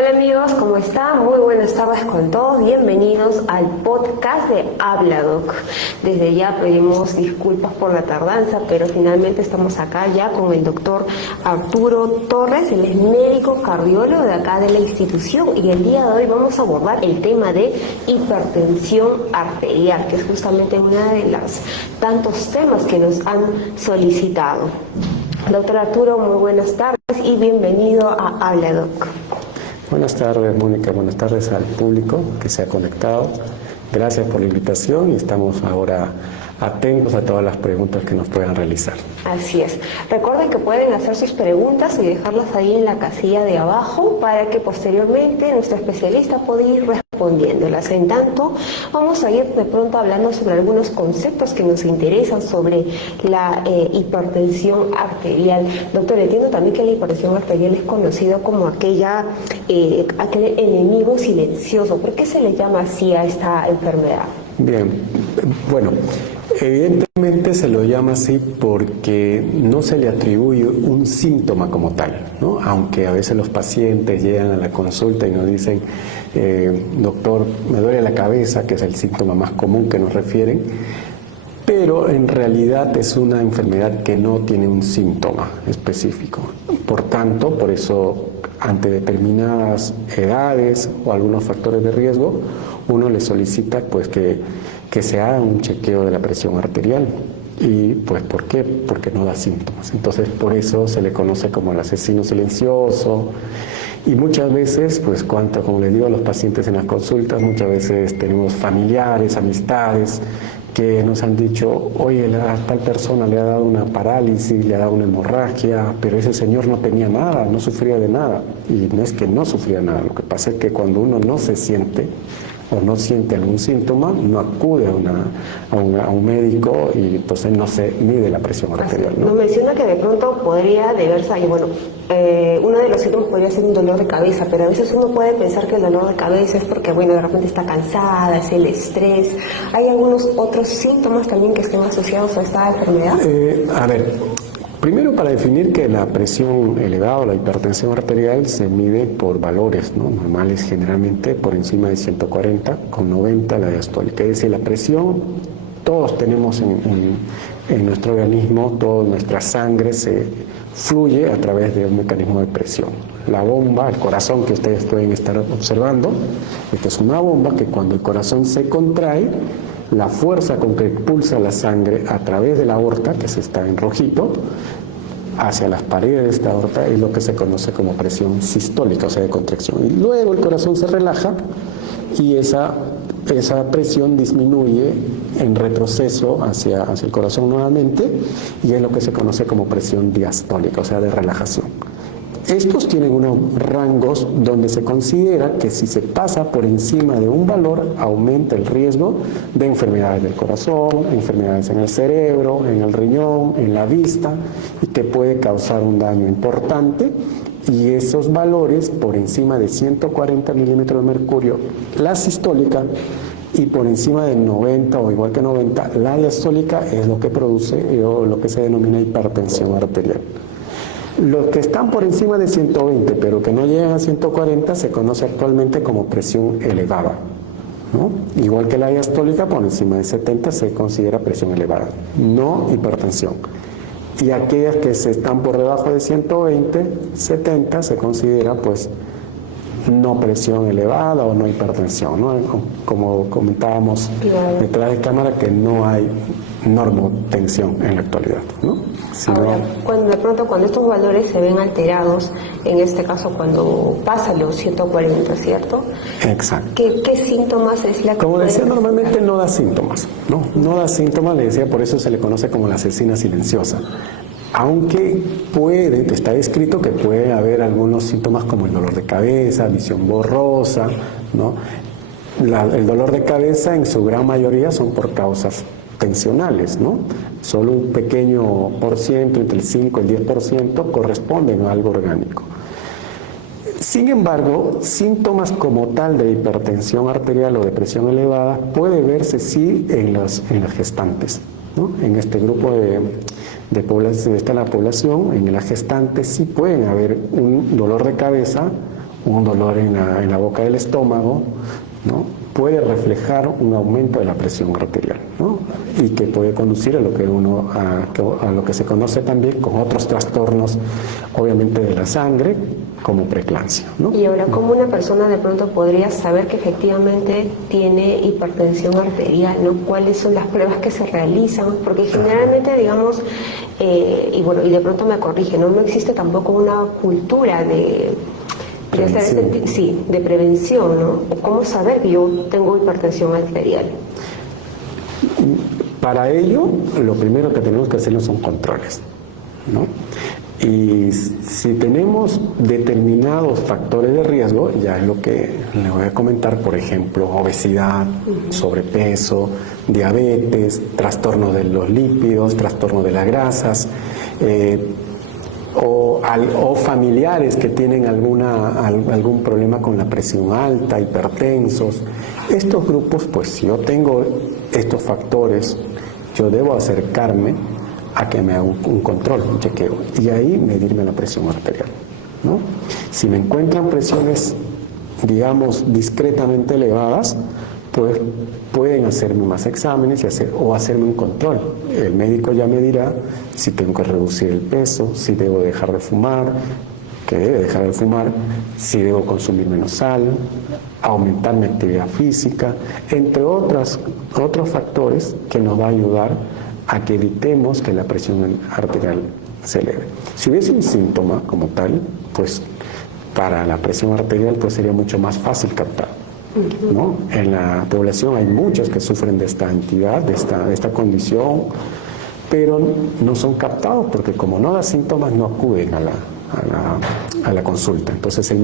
Hola amigos, ¿cómo están? Muy buenas tardes con todos. Bienvenidos al podcast de Habla Doc. Desde ya pedimos disculpas por la tardanza, pero finalmente estamos acá ya con el doctor Arturo Torres. Él es médico cardiólogo de acá de la institución y el día de hoy vamos a abordar el tema de hipertensión arterial, que es justamente uno de los tantos temas que nos han solicitado. Doctor Arturo, muy buenas tardes y bienvenido a Habla Doc. Buenas tardes, Mónica. Buenas tardes al público que se ha conectado. Gracias por la invitación y estamos ahora atentos a todas las preguntas que nos puedan realizar. Así es. Recuerden que pueden hacer sus preguntas y dejarlas ahí en la casilla de abajo para que posteriormente nuestro especialista pueda ir respondiéndolas. En tanto, vamos a ir de pronto hablando sobre algunos conceptos que nos interesan sobre la hipertensión arterial. Doctor, entiendo también que la hipertensión arterial es conocida como aquel enemigo silencioso. ¿Por qué se le llama así a esta enfermedad? Bien, bueno, evidentemente se lo llama así porque no se le atribuye un síntoma como tal, ¿no? Aunque a veces los pacientes llegan a la consulta y nos dicen, doctor, me duele la cabeza, que es el síntoma más común que nos refieren, pero en realidad es una enfermedad que no tiene un síntoma específico. Por tanto, por eso, ante determinadas edades o algunos factores de riesgo, uno le solicita pues que se haga un chequeo de la presión arterial. ¿Y pues por qué? Porque no da síntomas. Entonces, por eso se le conoce como el asesino silencioso. Y muchas veces, pues como les digo a los pacientes en las consultas, muchas veces tenemos familiares, amistades, que nos han dicho, oye, a tal persona le ha dado una parálisis, le ha dado una hemorragia, pero ese señor no tenía nada, no sufría de nada. Y no es que no sufría nada, lo que pasa es que cuando uno no se siente o no siente algún síntoma, no acude a un médico y entonces no se mide la presión arterial, ¿no? Nos menciona que de pronto podría deberse, uno de los síntomas podría ser un dolor de cabeza, pero a veces uno puede pensar que el dolor de cabeza es porque, de repente está cansada, es el estrés. ¿Hay algunos otros síntomas también que estén asociados a esta enfermedad? Primero, para definir que la presión elevada o la hipertensión arterial se mide por valores, ¿no? Normales, generalmente por encima de 140, con 90 la diastólica. Es decir, la presión, todos tenemos en nuestro organismo, toda nuestra sangre se fluye a través de un mecanismo de presión. La bomba, el corazón que ustedes pueden estar observando, esta es una bomba que cuando el corazón se contrae, la fuerza con que expulsa la sangre a través de la aorta, que se está en rojito, hacia las paredes de esta aorta es lo que se conoce como presión sistólica, o sea, de contracción. Y luego el corazón se relaja y esa presión disminuye en retroceso hacia el corazón nuevamente y es lo que se conoce como presión diastólica, o sea, de relajación. Estos tienen unos rangos donde se considera que si se pasa por encima de un valor, aumenta el riesgo de enfermedades del corazón, enfermedades en el cerebro, en el riñón, en la vista, y que puede causar un daño importante. Y esos valores por encima de 140 milímetros de mercurio, la sistólica, y por encima de 90 o igual que 90, la diastólica, es lo que produce o lo que se denomina hipertensión arterial. Los que están por encima de 120, pero que no llegan a 140, se conoce actualmente como presión elevada, ¿no? Igual que la diastólica, por encima de 70 se considera presión elevada, no hipertensión. Y aquellas que están por debajo de 120, 70, se considera pues no presión elevada o no hipertensión, ¿no? Como comentábamos detrás de cámara, que no hay normotensión en la actualidad, ¿no? Ahora, cuando estos valores se ven alterados, en este caso cuando pasa los 140, ¿cierto? Exacto. ¿Qué síntomas es la que Como decía, normalmente no da síntomas, ¿no? No da síntomas, le decía, por eso se le conoce como la asesina silenciosa. Aunque está descrito que puede haber algunos síntomas como el dolor de cabeza, visión borrosa, ¿no? El dolor de cabeza en su gran mayoría son por causas tensionales, ¿no? Solo un pequeño por ciento, entre el 5 y el 10%, corresponden a algo orgánico. Sin embargo, síntomas como tal de hipertensión arterial o de presión elevada puede verse sí en las gestantes, ¿no? En este grupo de población, está la población, en las gestantes sí pueden haber un dolor de cabeza, un dolor en la boca del estómago, ¿no? Puede reflejar un aumento de la presión arterial, ¿no? Y que puede conducir a lo que a lo que se conoce también con otros trastornos, obviamente de la sangre, como preeclampsia, ¿no? Y ahora, ¿cómo una persona de pronto podría saber que efectivamente tiene hipertensión arterial, ¿no? ¿Cuáles son las pruebas que se realizan? Porque generalmente, digamos, y bueno, y de pronto me corrige, no existe tampoco una cultura de prevención, ¿no? ¿Cómo saber que yo tengo hipertensión arterial? Para ello, lo primero que tenemos que hacer son controles, ¿no? Y si tenemos determinados factores de riesgo, ya es lo que le voy a comentar, por ejemplo, obesidad, sobrepeso, diabetes, trastorno de los lípidos, trastorno de las grasas, o familiares que tienen algún problema con la presión alta, hipertensos. Estos grupos, pues si yo tengo estos factores, yo debo acercarme a que me haga un control, un chequeo, y ahí medirme la presión arterial, ¿no? Si me encuentran presiones, digamos, discretamente elevadas, pues pueden hacerme más exámenes o hacerme un control. El médico ya me dirá si tengo que reducir el peso, si debo dejar de fumar, que debe dejar de fumar, si debo consumir menos sal, aumentar mi actividad física, entre otros factores que nos va a ayudar a que evitemos que la presión arterial se eleve. Si hubiese un síntoma como tal, pues para la presión arterial pues sería mucho más fácil captar, ¿no? En la población hay muchos que sufren de esta entidad, de esta condición, pero no son captados porque como no da síntomas no acuden a la consulta. Entonces el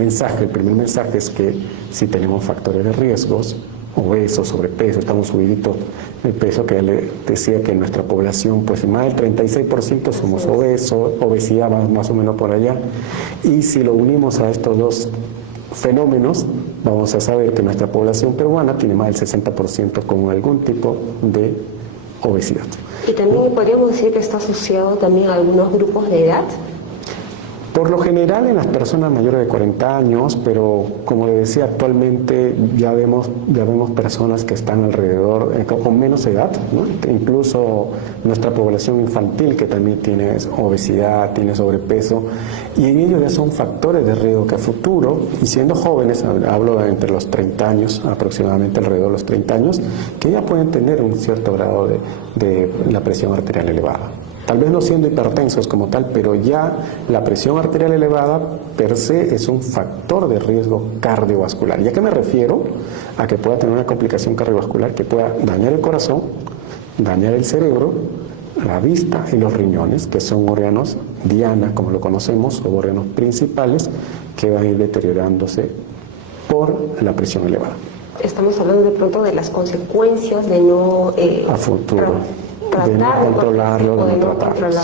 primer mensaje es que si tenemos factores de riesgos, obeso, sobrepeso, estamos subiditos el peso, que le decía que en nuestra población, pues más del 36% somos obesos, obesidad más o menos por allá, y si lo unimos a estos dos fenómenos, vamos a saber que nuestra población peruana tiene más del 60% con algún tipo de obesidad. Y también podríamos decir que está asociado también a algunos grupos de edad. Por lo general en las personas mayores de 40 años, pero como le decía, actualmente ya vemos personas que están alrededor, con menos edad, ¿no? Incluso nuestra población infantil que también tiene obesidad, tiene sobrepeso, y en ello ya son factores de riesgo que a futuro, y siendo jóvenes, hablo entre los 30 años, aproximadamente alrededor de los 30 años, que ya pueden tener un cierto grado de la presión arterial elevada. Tal vez no siendo hipertensos como tal, pero ya la presión arterial elevada per se es un factor de riesgo cardiovascular. ¿Y a qué me refiero? A que pueda tener una complicación cardiovascular que pueda dañar el corazón, dañar el cerebro, la vista y los riñones, que son órganos diana, como lo conocemos, o órganos principales que van a ir deteriorándose por la presión elevada. Estamos hablando de pronto de las consecuencias de no... a futuro. De no controlarlo, de no tratarlo.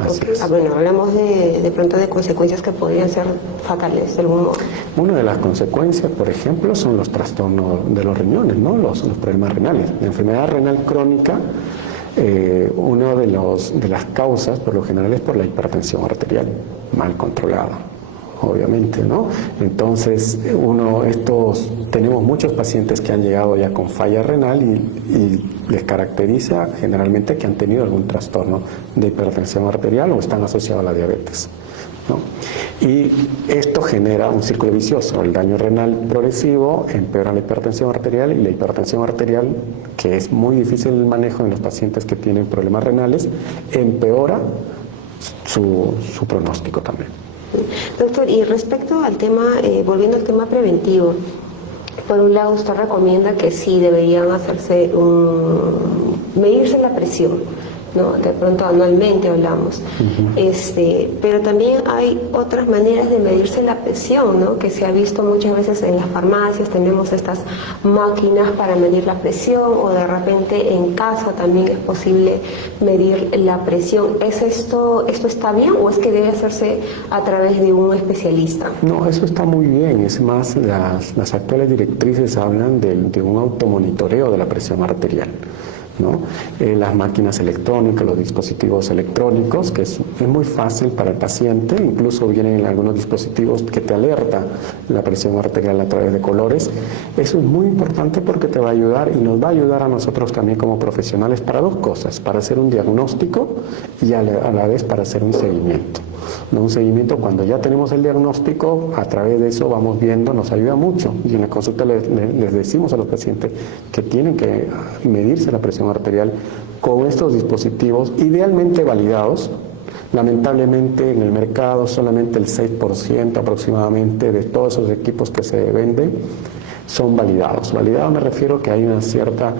Así es. Bueno, hablamos de pronto de consecuencias que podrían ser fatales de algún modo. Una de las consecuencias, por ejemplo, son los trastornos de los riñones, ¿no? Los problemas renales. La enfermedad renal crónica, una de las causas, por lo general, es por la hipertensión arterial mal controlada, obviamente, ¿no? Entonces, tenemos muchos pacientes que han llegado ya con falla renal y les caracteriza generalmente que han tenido algún trastorno de hipertensión arterial o están asociados a la diabetes, ¿no? Y esto genera un círculo vicioso. El daño renal progresivo empeora la hipertensión arterial, y la hipertensión arterial, que es muy difícil el manejo en los pacientes que tienen problemas renales, empeora su pronóstico también. Doctor, y respecto al tema, volviendo al tema preventivo, por un lado usted recomienda que sí deberían medirse la presión, ¿no? De pronto anualmente hablamos, pero también hay otras maneras de medirse la presión, ¿no? Que se ha visto muchas veces en las farmacias, tenemos estas máquinas para medir la presión, o de repente en casa también es posible medir la presión. ¿Esto está bien o es que debe hacerse a través de un especialista? No, eso está muy bien. Es más, las actuales directrices hablan de un automonitoreo de la presión arterial, ¿no? Las máquinas electrónicas, los dispositivos electrónicos, que es muy fácil para el paciente, incluso vienen en algunos dispositivos que te alerta la presión arterial a través de colores. Eso es muy importante porque te va a ayudar y nos va a ayudar a nosotros también como profesionales para dos cosas: para hacer un diagnóstico y a la vez para hacer un seguimiento. ¿No? Un seguimiento cuando ya tenemos el diagnóstico, a través de eso vamos viendo, nos ayuda mucho. Y en la consulta les decimos a los pacientes que tienen que medirse la presión arterial con estos dispositivos idealmente validados. Lamentablemente en el mercado solamente el 6% aproximadamente de todos esos equipos que se venden son validados. Validados me refiero que hay una cierta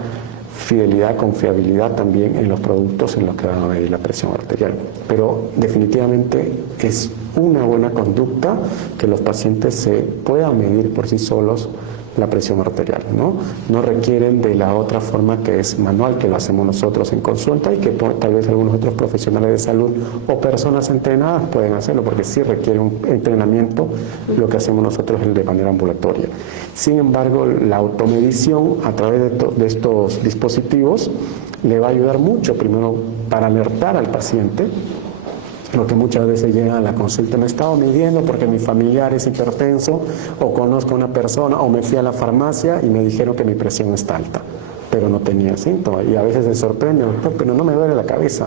fidelidad, confiabilidad también en los productos en los que van a medir la presión arterial. Pero definitivamente es una buena conducta que los pacientes se puedan medir por sí solos la presión arterial, ¿no? No requieren de la otra forma que es manual, que lo hacemos nosotros en consulta y que tal vez algunos otros profesionales de salud o personas entrenadas pueden hacerlo, porque sí requiere un entrenamiento lo que hacemos nosotros de manera ambulatoria. Sin embargo, la automedición a través de estos dispositivos le va a ayudar mucho, primero para alertar al paciente, lo que muchas veces llega a la consulta: me he estado midiendo porque mi familiar es hipertenso, o conozco a una persona, o me fui a la farmacia y me dijeron que mi presión está alta, pero no tenía síntomas, y a veces se sorprende: pero no me duele la cabeza,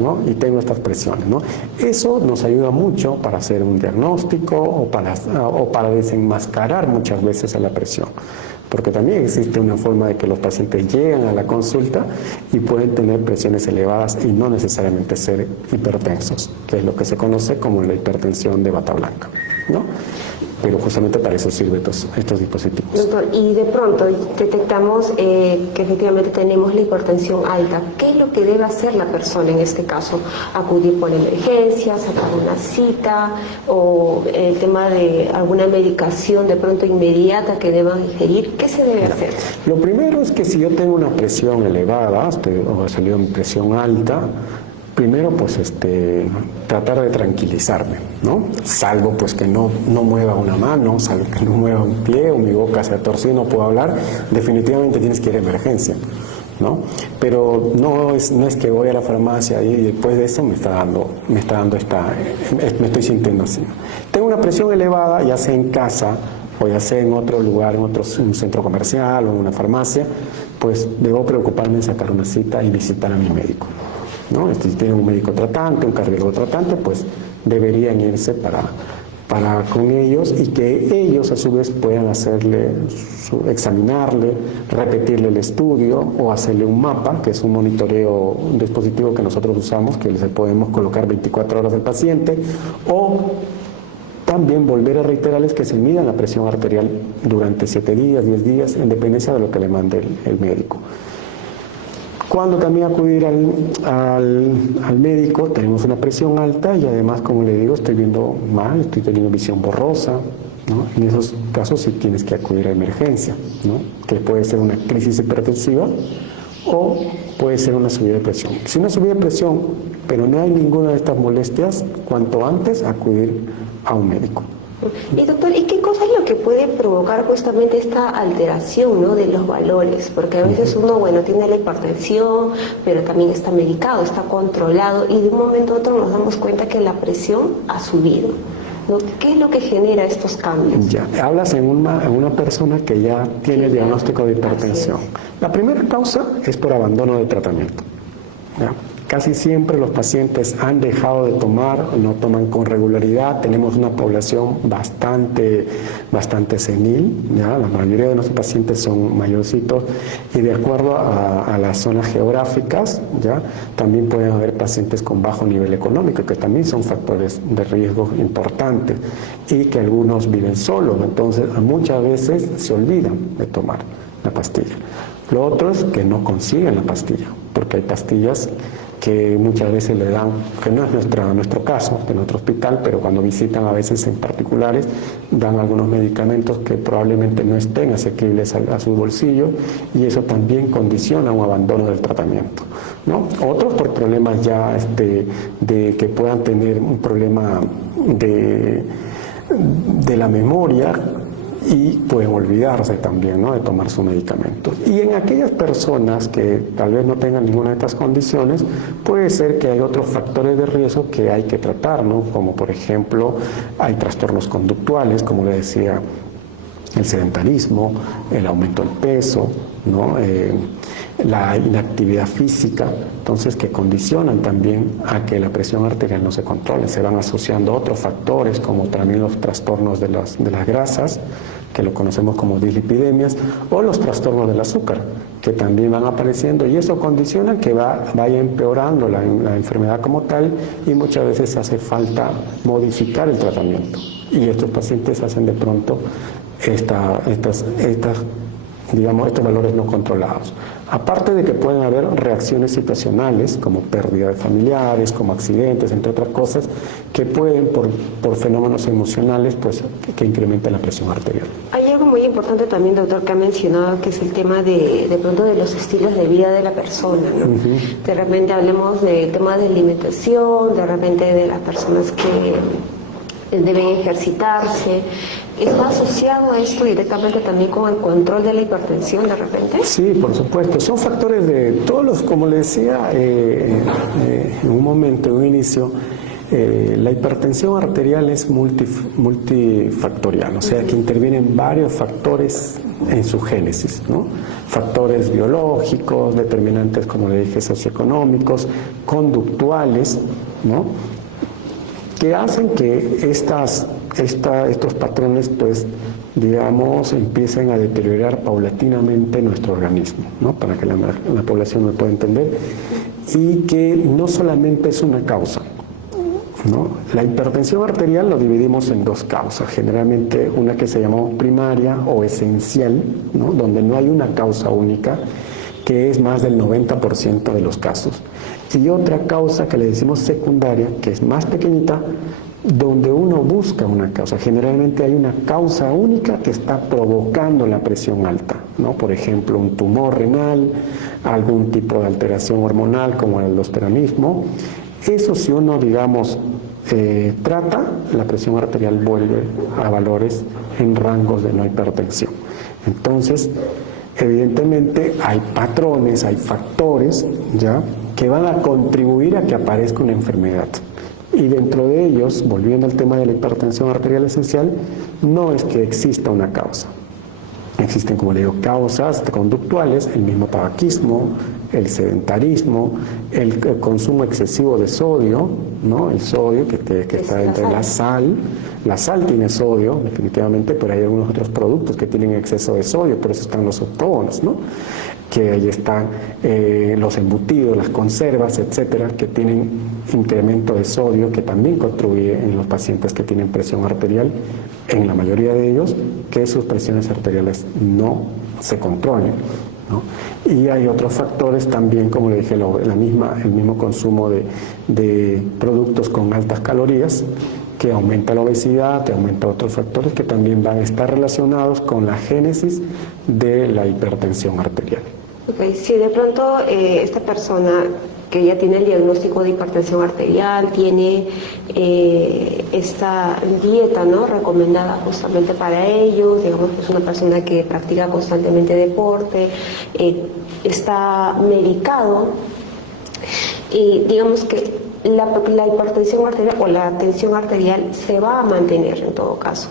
¿no? Y tengo estas presiones, ¿no? Eso nos ayuda mucho para hacer un diagnóstico o para desenmascarar muchas veces a la presión. Porque también existe una forma de que los pacientes llegan a la consulta y pueden tener presiones elevadas y no necesariamente ser hipertensos, que es lo que se conoce como la hipertensión de bata blanca, ¿no? Pero justamente para eso sirven estos dispositivos. Doctor, y de pronto detectamos que efectivamente tenemos la hipertensión alta. ¿Qué es lo que debe hacer la persona en este caso? ¿Acudir por emergencia, sacar una cita, o el tema de alguna medicación de pronto inmediata que deban ingerir? ¿Qué se debe hacer? Lo primero es que si yo tengo una presión elevada, o ha salido mi presión alta, primero pues tratar de tranquilizarme, ¿no? Salvo pues que no mueva una mano, salvo que no mueva un pie, o mi boca se ha torcido y no puedo hablar, definitivamente tienes que ir a emergencia, ¿no? Pero no es que voy a la farmacia y después de eso me estoy sintiendo así. Tengo una presión elevada, ya sea en casa o ya sea en otro lugar, un centro comercial o en una farmacia, pues debo preocuparme en sacar una cita y visitar a mi médico, ¿no? Si tienen un médico tratante, un cardiólogo tratante, pues deberían irse con ellos, y que ellos a su vez puedan examinarle, repetirle el estudio o hacerle un mapa, que es un monitoreo, un dispositivo que nosotros usamos, que les podemos colocar 24 horas al paciente, o también volver a reiterarles que se midan la presión arterial durante 7 días, 10 días, en dependencia de lo que le mande el médico. Cuando también acudir al médico, tenemos una presión alta y además, como le digo, estoy viendo mal, estoy teniendo visión borrosa, ¿no? En esos casos sí tienes que acudir a emergencia, ¿no? Que puede ser una crisis hipertensiva o puede ser una subida de presión. Si una subida de presión, pero no hay ninguna de estas molestias, cuanto antes acudir a un médico. Y doctor, ¿y qué cosa es lo que puede provocar justamente esta alteración, ¿no?, de los valores? Porque a veces uno, tiene la hipertensión, pero también está medicado, está controlado, y de un momento a otro nos damos cuenta que la presión ha subido, ¿no? ¿Qué es lo que genera estos cambios? Ya, hablas en una persona que ya tiene el diagnóstico de hipertensión. La primera causa es por abandono de tratamiento, ¿ya? Casi siempre los pacientes han dejado de tomar, no toman con regularidad. Tenemos una población bastante senil, ¿ya? La mayoría de nuestros pacientes son mayorcitos, y de acuerdo a las zonas geográficas, ¿ya?, también pueden haber pacientes con bajo nivel económico, que también son factores de riesgo importantes, y que algunos viven solos, entonces muchas veces se olvidan de tomar la pastilla. Lo otro es que no consiguen la pastilla, porque hay pastillas que muchas veces le dan, que no es nuestro caso, en nuestro hospital, pero cuando visitan a veces en particulares, dan algunos medicamentos que probablemente no estén asequibles a su bolsillo, y eso también condiciona un abandono del tratamiento, ¿no? Otros por problemas ya de que puedan tener un problema de la memoria, y pueden olvidarse también, ¿no?, de tomar su medicamento. Y en aquellas personas que tal vez no tengan ninguna de estas condiciones, puede ser que hay otros factores de riesgo que hay que tratar, ¿no?, como por ejemplo hay trastornos conductuales, como le decía, el sedentarismo, el aumento del peso, ¿no?, la inactividad física, entonces que condicionan también a que la presión arterial no se controle. Se van asociando otros factores como también los trastornos de las grasas, que lo conocemos como dislipidemias, o los trastornos del azúcar, que también van apareciendo, y eso condiciona que vaya empeorando la enfermedad como tal, y muchas veces hace falta modificar el tratamiento. Y estos pacientes hacen de pronto estos valores no controlados. Aparte de que pueden haber reacciones situacionales, como pérdida de familiares, como accidentes, entre otras cosas, que pueden, por fenómenos emocionales, pues, que incrementen la presión arterial. Hay algo muy importante también, doctor, que ha mencionado, que es el tema de pronto de los estilos de vida de la persona, ¿no? De repente hablemos de temas de alimentación, de repente de las personas que deben ejercitarse. ¿Está asociado a esto directamente también con el control de la hipertensión de repente? Sí, por supuesto. Son factores de todos los, como le decía en un momento, en un inicio, la hipertensión arterial es multifactorial, o sea que intervienen varios factores en su génesis, ¿no? Factores biológicos, determinantes, como le dije, socioeconómicos, conductuales, ¿no?, que hacen que estos patrones, pues, digamos, empiecen a deteriorar paulatinamente nuestro organismo, ¿no?, para que la población me pueda entender, y que no solamente es una causa, ¿no? La hipertensión arterial lo dividimos en dos causas, generalmente una que se llama primaria o esencial, ¿no?, donde no hay una causa única, que es más del 90% de los casos, y otra causa que le decimos secundaria, que es más pequeñita, donde uno busca una causa. Generalmente hay una causa única que está provocando la presión alta, ¿no? Por ejemplo, un tumor renal, algún tipo de alteración hormonal como el aldosteronismo. Eso, si uno, digamos, trata, la presión arterial vuelve a valores en rangos de no hipertensión. Entonces, evidentemente hay patrones, hay factores, ¿ya?, que van a contribuir a que aparezca una enfermedad. Y dentro de ellos, volviendo al tema de la hipertensión arterial esencial, no es que exista una causa. Existen, como le digo, causas conductuales, el mismo tabaquismo, el sedentarismo, el consumo excesivo de sodio, ¿no?, el sodio que está entre la sal. La sal tiene sodio, definitivamente, pero hay algunos otros productos que tienen exceso de sodio, por eso están los octógonos, ¿no?, que ahí están los embutidos, las conservas, etcétera, que tienen incremento de sodio, que también contribuye en los pacientes que tienen presión arterial, en la mayoría de ellos, que sus presiones arteriales no se controlen, ¿no? Y hay otros factores también, como le dije, el mismo consumo de productos con altas calorías, que aumenta la obesidad, que aumenta otros factores que también van a estar relacionados con la génesis de la hipertensión arterial. Okay. Si de pronto esta persona que ya tiene el diagnóstico de hipertensión arterial, tiene esta dieta, ¿no?, recomendada justamente para ellos, digamos que es una persona que practica constantemente deporte, está medicado, y digamos que la hipertensión arterial o la tensión arterial se va a mantener en todo caso.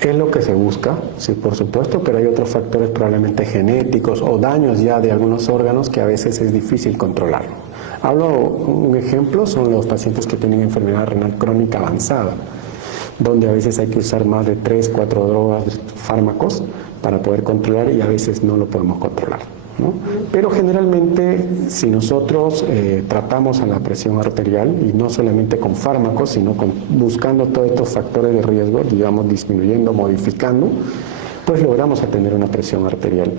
Es lo que se busca, sí, por supuesto, pero hay otros factores probablemente genéticos o daños ya de algunos órganos que a veces es difícil controlarlo. Un ejemplo son los pacientes que tienen enfermedad renal crónica avanzada, donde a veces hay que usar más de 3, 4 drogas, fármacos, para poder controlar, y a veces no lo podemos controlar, ¿no? Pero generalmente, si nosotros tratamos a la presión arterial, y no solamente con fármacos, sino buscando todos estos factores de riesgo, digamos, disminuyendo, modificando, pues logramos tener una presión arterial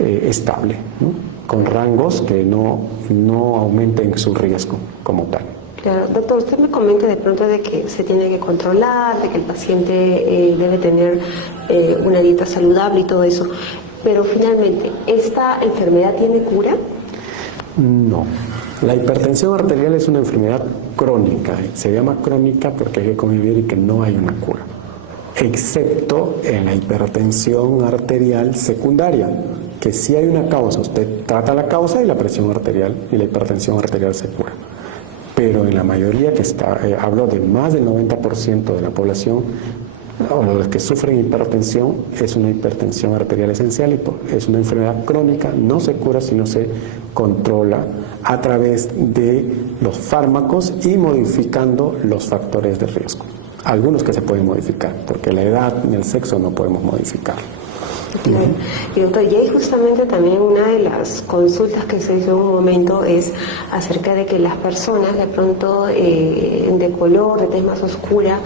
estable, ¿no?, con rangos que no aumenten su riesgo como tal. Claro, doctor, usted me comenta de pronto de que se tiene que controlar, de que el paciente debe tener una dieta saludable y todo eso, pero finalmente, ¿esta enfermedad tiene cura? No. La hipertensión arterial es una enfermedad crónica. Se llama crónica porque hay que convivir y que no hay una cura. excepto en la hipertensión arterial secundaria, que sí hay una causa, usted trata la causa y la presión arterial y la hipertensión arterial se cura. Pero en la mayoría que está, hablo de más del 90% de la población, o los que sufren hipertensión, es una hipertensión arterial esencial y es una enfermedad crónica, no se cura si no se controla a través de los fármacos y modificando los factores de riesgo. Algunos que se pueden modificar, porque la edad y el sexo no podemos modificar. Claro. Y doctor, y ahí justamente también una de las consultas que se hizo en un momento es acerca de que las personas de pronto de color, de tez más oscura,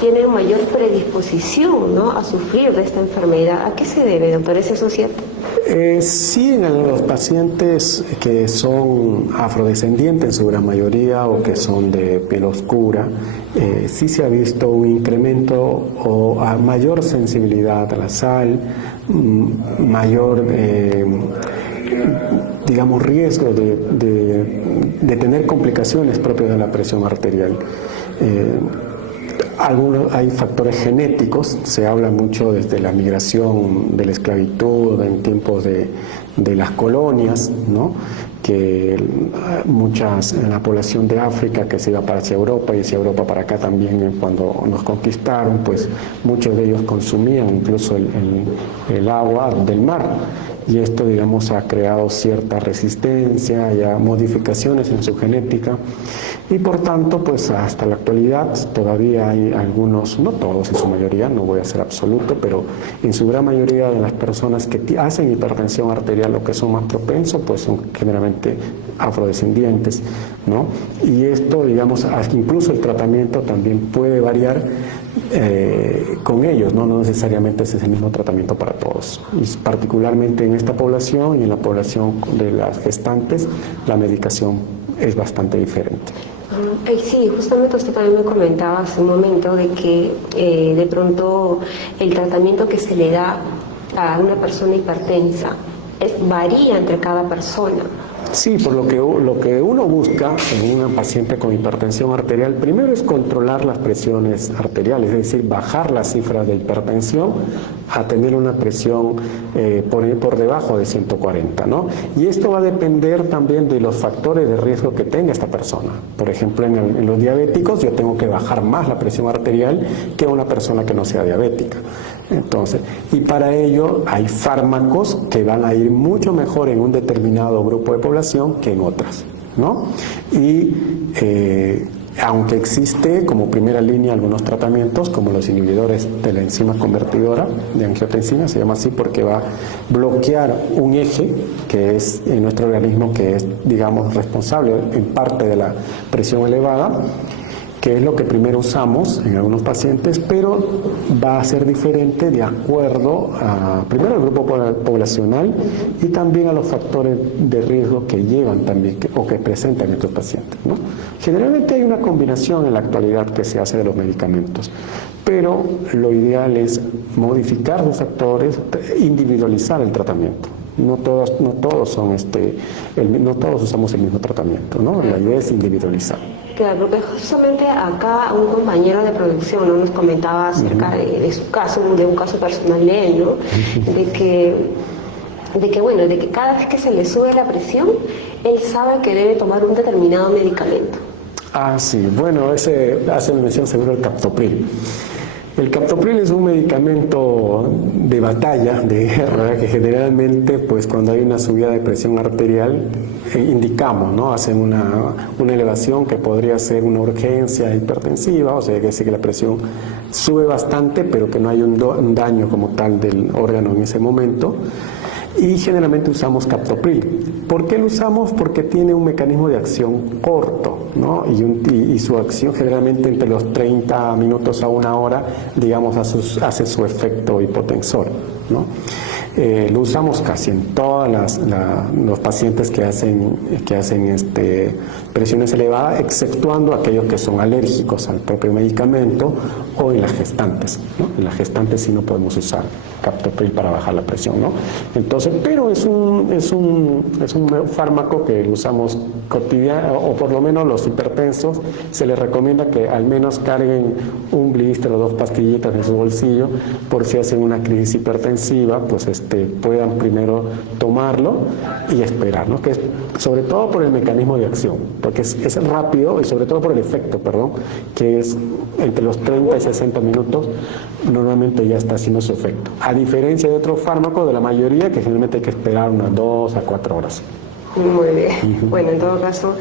tienen mayor predisposición, ¿no?, a sufrir de esta enfermedad. ¿A qué se debe, doctor? ¿Es eso cierto? Sí, en los pacientes que son afrodescendientes en su gran mayoría o que son de piel oscura, sí se ha visto un incremento o a mayor sensibilidad a la sal, mayor, digamos, riesgo de tener complicaciones propias de la presión arterial. Hay factores genéticos, se habla mucho desde la migración de la esclavitud en tiempos de las colonias, ¿no?, que en la población de África que se iba para hacia Europa y hacia Europa para acá también, cuando nos conquistaron, pues muchos de ellos consumían incluso el agua del mar. Y esto, digamos, ha creado cierta resistencia y modificaciones en su genética. Y por tanto, pues hasta la actualidad todavía hay algunos, no todos en su mayoría, no voy a ser absoluto, pero en su gran mayoría de las personas que hacen hipertensión arterial o que son más propensos, pues son generalmente afrodescendientes, ¿no? Y esto, digamos, incluso el tratamiento también puede variar con ellos, ¿no? No necesariamente es el mismo tratamiento para todos. Y particularmente en esta población y en la población de las gestantes, la medicación es bastante diferente. Sí, justamente usted también me comentaba hace un momento de que de pronto el tratamiento que se le da a una persona hipertensa varía entre cada persona. Sí, por lo que uno busca en una paciente con hipertensión arterial, primero es controlar las presiones arteriales, es decir, bajar las cifras de hipertensión a tener una presión por debajo de 140, ¿no? Y esto va a depender también de los factores de riesgo que tenga esta persona. Por ejemplo, en los diabéticos yo tengo que bajar más la presión arterial que una persona que no sea diabética. Entonces, y para ello hay fármacos que van a ir mucho mejor en un determinado grupo de población que en otras, ¿no? Y aunque existe como primera línea algunos tratamientos como los inhibidores de la enzima convertidora de angiotensina, se llama así porque va a bloquear un eje que es en nuestro organismo, que es, digamos, responsable en parte de la presión elevada, que es lo que primero usamos en algunos pacientes, pero va a ser diferente de acuerdo primero al grupo poblacional y también a los factores de riesgo que llevan también o que presentan estos pacientes, ¿no? Generalmente hay una combinación en la actualidad que se hace de los medicamentos, pero lo ideal es modificar los factores, individualizar el tratamiento. No todos usamos el mismo tratamiento, ¿no? La idea es individualizar. Claro, porque justamente acá un compañero de producción, ¿no?, nos comentaba acerca de su caso, de un caso personal de él, ¿no? De que cada vez que se le sube la presión, él sabe que debe tomar un determinado medicamento. Ah, sí, bueno, ese hace mención seguro el captopril. El captopril es un medicamento de batalla, de guerra, que generalmente, pues cuando hay una subida de presión arterial, indicamos, ¿no? Hacen una elevación que podría ser una urgencia hipertensiva, o sea, que sí que la presión sube bastante, pero que no hay un daño como tal del órgano en ese momento. Y generalmente usamos captopril. ¿Por qué lo usamos? Porque tiene un mecanismo de acción corto, ¿no? Y su acción generalmente entre los 30 minutos a una hora, digamos, hace su efecto hipotensor, ¿no? Lo usamos casi en todas los pacientes que hacen presiones elevadas, exceptuando aquellos que son alérgicos al propio medicamento o en las gestantes, ¿no? En las gestantes sí no podemos usar captopril para bajar la presión, ¿no? Entonces, pero es un fármaco que usamos cotidiano, o por lo menos los hipertensos se les recomienda que al menos carguen un blister o 2 pastillitas en su bolsillo por si hacen una crisis hipertensiva, pues puedan primero tomarlo y esperar, ¿no? Que es sobre todo por el mecanismo de acción, porque es rápido y sobre todo por el efecto, perdón, que es entre los 30 y 60 minutos, normalmente ya está haciendo su efecto. A diferencia de otros fármacos, de la mayoría, que generalmente hay que esperar unas 2 a 4 horas. Muy bien. Bueno, en todo caso,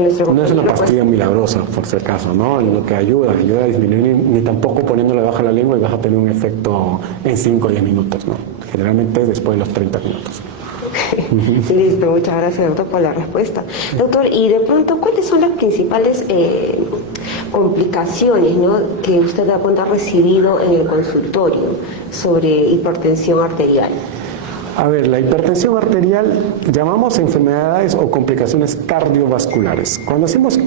nuestro no es una pastilla milagrosa, por si acaso, ¿no? Lo que ayuda a disminuir, ni tampoco poniéndole baja la lengua y vas a tener un efecto en 5 o 10 minutos, ¿no? Generalmente después de los 30 minutos. Listo, muchas gracias, doctor, por la respuesta. Doctor, y de pronto, ¿cuáles son las principales complicaciones, ¿no?, que usted de pronto ha recibido en el consultorio sobre hipertensión arterial? A ver, la hipertensión arterial llamamos enfermedades o complicaciones cardiovasculares. Cuando hacemos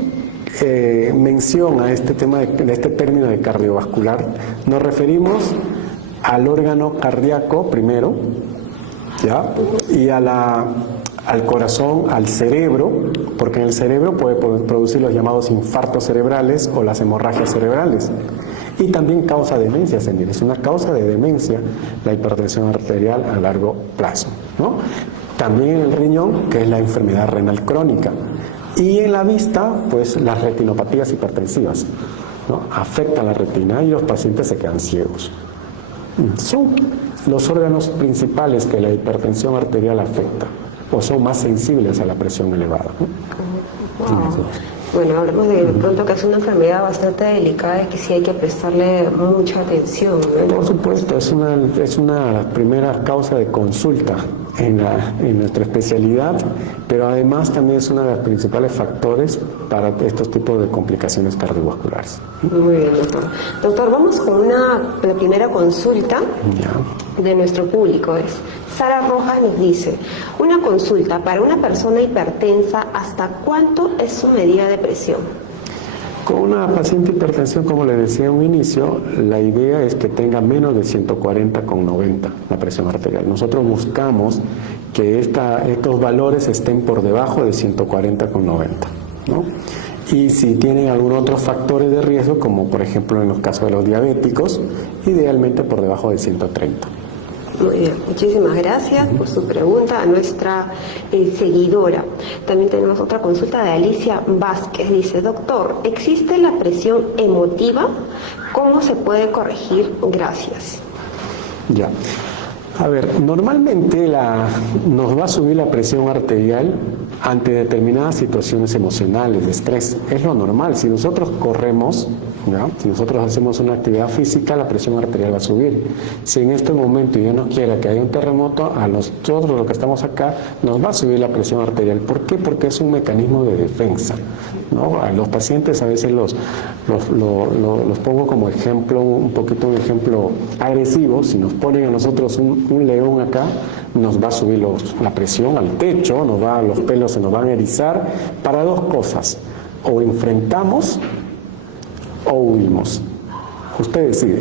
mención a este tema de este término de cardiovascular, nos referimos al órgano cardíaco primero, ¿ya? Y al corazón, al cerebro, porque en el cerebro puede producir los llamados infartos cerebrales o las hemorragias cerebrales. Y también causa demencia senil, es una causa de demencia la hipertensión arterial a largo plazo, ¿no? También en el riñón, que es la enfermedad renal crónica. Y en la vista, pues las retinopatías hipertensivas, ¿no? Afectan la retina y los pacientes se quedan ciegos. Son los órganos principales que la hipertensión arterial afecta o son más sensibles a la presión elevada, ¿no? Wow. Bueno, hablamos de pronto que es una enfermedad bastante delicada y que sí hay que prestarle mucha atención, ¿no? Por supuesto, es una de las primeras causas de consulta en nuestra especialidad, pero además también es uno de los principales factores para estos tipos de complicaciones cardiovasculares. Muy bien, doctor. Doctor, vamos con la primera consulta de nuestro público. Sara Rojas nos dice, una consulta para una persona hipertensa, ¿hasta cuánto es su medida de presión? Con una paciente hipertensión, como le decía en un inicio, la idea es que tenga menos de 140/90 la presión arterial. Nosotros buscamos que estos valores estén por debajo de 140/90, ¿no? Y si tienen algunos otros factores de riesgo, como por ejemplo en los casos de los diabéticos, idealmente por debajo de 130. Muy bien, muchísimas gracias por su pregunta a nuestra seguidora. También tenemos otra consulta de Alicia Vázquez. Dice, doctor, ¿existe la presión emotiva? ¿Cómo se puede corregir? Gracias. Ya. A ver, normalmente nos va a subir la presión arterial ante determinadas situaciones emocionales de estrés. Es lo normal. Si nosotros corremos, ¿ya?, si nosotros hacemos una actividad física, la presión arterial va a subir. Si en este momento Dios nos quiera que haya un terremoto, a nosotros los que estamos acá nos va a subir la presión arterial. ¿Por qué? Porque es un mecanismo de defensa, ¿no? A los pacientes a veces los pongo como ejemplo, un ejemplo agresivo. Si nos ponen a nosotros un león acá, nos va a subir la presión al techo, los pelos se nos van a erizar, para dos cosas: o enfrentamos o huimos. Usted decide.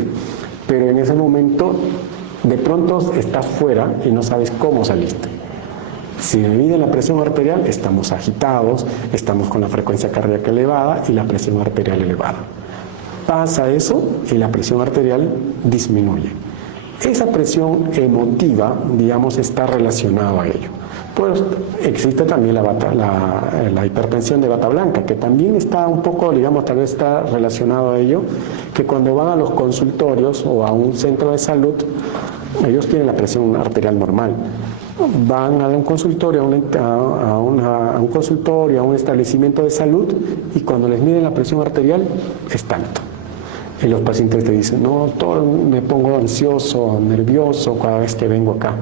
Pero en ese momento, de pronto estás fuera y no sabes cómo saliste. Si mide la presión arterial, estamos agitados, estamos con la frecuencia cardíaca elevada y la presión arterial elevada. Pasa eso y la presión arterial disminuye. Esa presión emotiva, digamos, está relacionada a ello. Pues existe también la hipertensión de bata blanca, que también está un poco, digamos, tal vez está relacionado a ello, que cuando van a los consultorios o a un centro de salud, ellos tienen la presión arterial normal. Van a un consultorio, a un establecimiento de salud, y cuando les miden la presión arterial es tanto. Y los pacientes te dicen, no, me pongo ansioso, nervioso cada vez que vengo acá,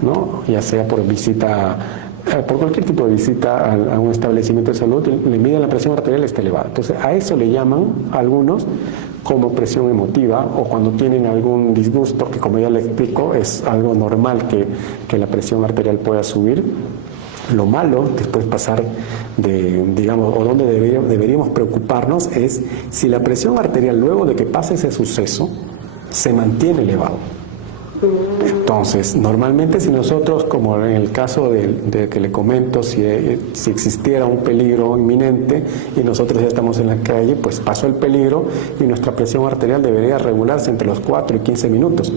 ¿no? Ya sea por visita, por cualquier tipo de visita a un establecimiento de salud, le miden la presión arterial, está elevada. Entonces, a eso le llaman algunos como presión emotiva, o cuando tienen algún disgusto, que como ya le explico, es algo normal que la presión arterial pueda subir. Lo malo, después pasar digamos, o donde deberíamos preocuparnos es si la presión arterial luego de que pase ese suceso se mantiene elevado. Entonces, normalmente si nosotros, como en el caso de que le comento, si existiera un peligro inminente y nosotros ya estamos en la calle, pues pasó el peligro y nuestra presión arterial debería regularse entre los 4 y 15 minutos,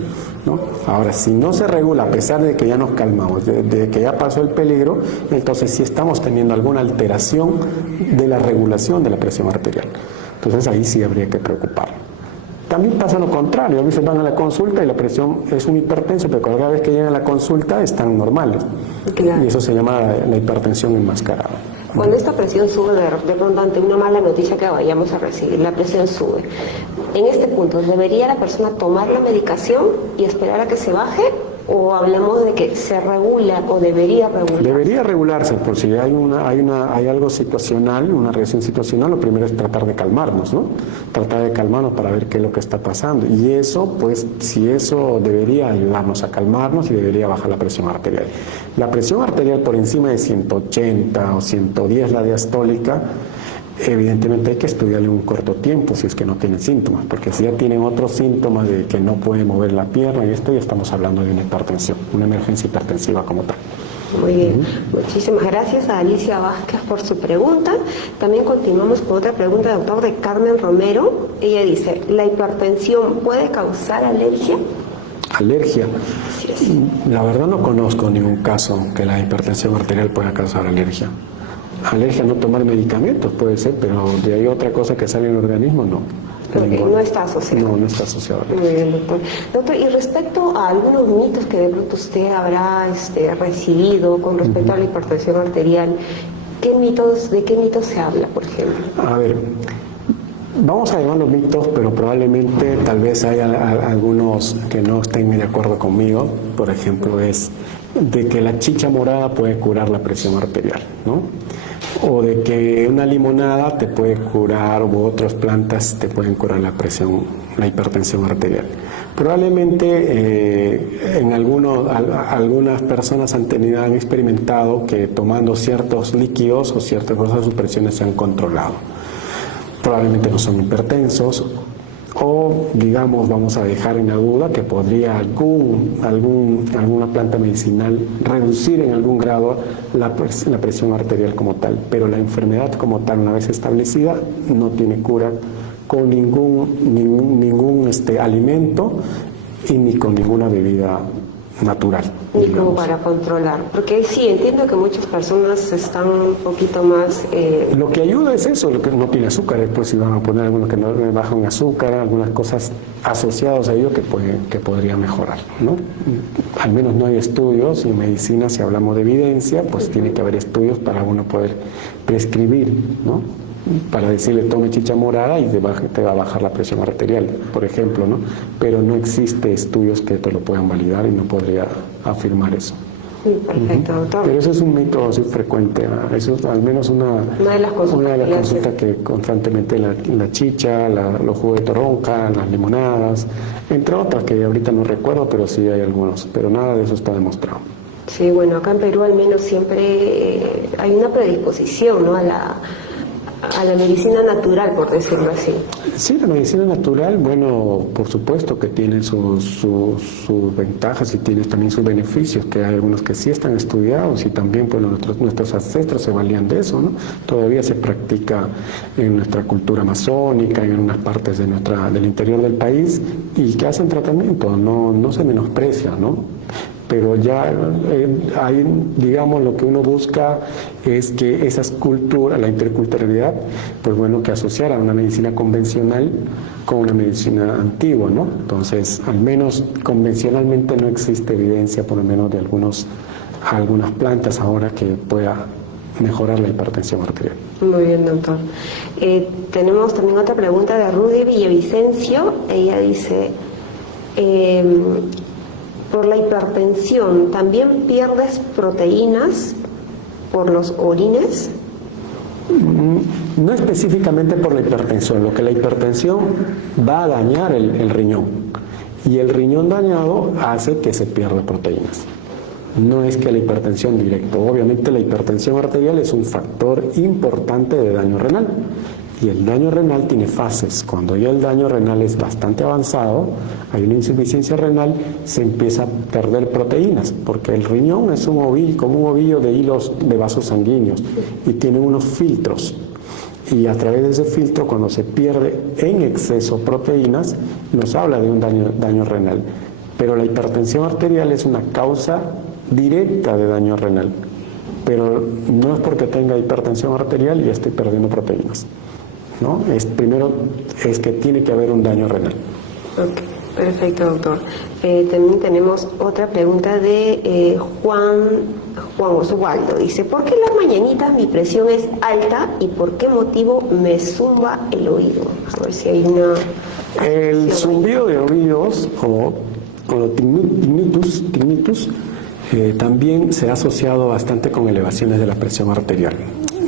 ¿no? Ahora, si no se regula a pesar de que ya nos calmamos, de que ya pasó el peligro, entonces sí estamos teniendo alguna alteración de la regulación de la presión arterial. Entonces ahí sí habría que preocuparnos. También pasa lo contrario, a veces van a la consulta y la presión es un hipertenso, pero cada vez que llegan a la consulta están normales. Claro. Y eso se llama la hipertensión enmascarada. Cuando esta presión sube, de pronto ante una mala noticia que vayamos a recibir, la presión sube. En este punto, ¿debería la persona tomar la medicación y esperar a que se baje? ¿O hablamos de que se regula o debería regularse? Debería regularse, por si hay algo situacional, una reacción situacional, lo primero es tratar de calmarnos, ¿no? Tratar de calmarnos para ver qué es lo que está pasando. Y eso, pues, si eso debería ayudarnos a calmarnos y debería bajar la presión arterial. La presión arterial por encima de 180 o 110, la diastólica, evidentemente hay que estudiarle un corto tiempo si es que no tienen síntomas, porque si ya tienen otros síntomas de que no pueden mover la pierna y esto, ya estamos hablando de una hipertensión, una emergencia hipertensiva como tal. Muy bien, muchísimas gracias a Alicia Vázquez por su pregunta. También continuamos con otra pregunta, doctor, de Carmen Romero. Ella dice, ¿la hipertensión puede causar alergia? ¿Alergia? La verdad no conozco ningún caso que la hipertensión arterial pueda causar alergia. Alergia a no tomar medicamentos puede ser, pero de ahí otra cosa que sale en el organismo, no. No está asociado. No está asociado. Muy bien, doctor. Doctor, y respecto a algunos mitos que de pronto usted habrá recibido con respecto a la hipertensión arterial, ¿de qué mitos se habla, por ejemplo? A ver, vamos a llamarlos mitos, pero probablemente tal vez haya algunos que no estén de acuerdo conmigo. Por ejemplo, es de que la chicha morada puede curar la presión arterial, ¿no? O de que una limonada te puede curar, u otras plantas te pueden curar la hipertensión arterial. Probablemente algunas personas han experimentado que tomando ciertos líquidos o ciertas cosas sus presiones se han controlado. Probablemente no son hipertensos. O, digamos, vamos a dejar en la duda que podría alguna planta medicinal reducir en algún grado la presión arterial como tal, pero la enfermedad como tal, una vez establecida, no tiene cura con ningún alimento y ni con ninguna bebida natural. Ni como para controlar, porque sí, entiendo que muchas personas están un poquito más... Lo que ayuda es eso, lo que no tiene azúcar, después si van a poner algunos que no bajan azúcar, algunas cosas asociadas a ello que podría mejorar, ¿no? Al menos no hay estudios, y en medicina si hablamos de evidencia, pues tiene que haber estudios para uno poder prescribir, ¿no? Para decirle tome chicha morada y te va a bajar la presión arterial, por ejemplo, ¿no? Pero no existe estudios que te lo puedan validar y no podría afirmar eso. Perfecto, doctor. Pero eso es un mito así frecuente, ¿no? Eso es al menos una de las consultas que constantemente la chicha, los jugos de toronja, las limonadas, entre otras que ahorita no recuerdo, pero sí hay algunos, pero nada de eso está demostrado. Sí, bueno, acá en Perú al menos siempre hay una predisposición, ¿no? a la medicina natural, por decirlo así. Sí, la medicina natural, bueno, por supuesto que tiene sus ventajas y tiene también sus beneficios, que hay algunos que sí están estudiados y también pues, nuestros ancestros se valían de eso, ¿no? Todavía se practica en nuestra cultura amazónica, en unas partes del interior del país, y que hacen tratamiento, no se menosprecia, ¿no? Pero ya hay, digamos, lo que uno busca es que esas culturas, la interculturalidad, pues bueno, que asociara una medicina convencional con una medicina antigua, ¿no? Entonces, al menos convencionalmente no existe evidencia, por lo menos de algunas plantas ahora que pueda mejorar la hipertensión arterial. Muy bien, doctor. Tenemos también otra pregunta de Rudy Villavicencio. Ella dice... por la hipertensión, ¿también pierdes proteínas por los orines? No específicamente por la hipertensión, lo que la hipertensión va a dañar el riñón, y el riñón dañado hace que se pierda proteínas. No es que la hipertensión directo. Obviamente la hipertensión arterial es un factor importante de daño renal. Y el daño renal tiene fases. Cuando ya el daño renal es bastante avanzado, hay una insuficiencia renal, se empieza a perder proteínas, porque el riñón es un ovillo, como un ovillo de hilos de vasos sanguíneos, y tiene unos filtros. Y a través de ese filtro, cuando se pierde en exceso proteínas, nos habla de un daño renal. Pero la hipertensión arterial es una causa directa de daño renal. Pero no es porque tenga hipertensión arterial y estoy perdiendo proteínas, ¿no? Primero es que tiene que haber un daño renal. Ok, perfecto, doctor. También tenemos otra pregunta de Juan Osvaldo. Dice, ¿por qué en las mañanitas mi presión es alta y por qué motivo me zumba el oído? A ver si hay una... El zumbido de oídos o tinnitus también se ha asociado bastante con elevaciones de la presión arterial,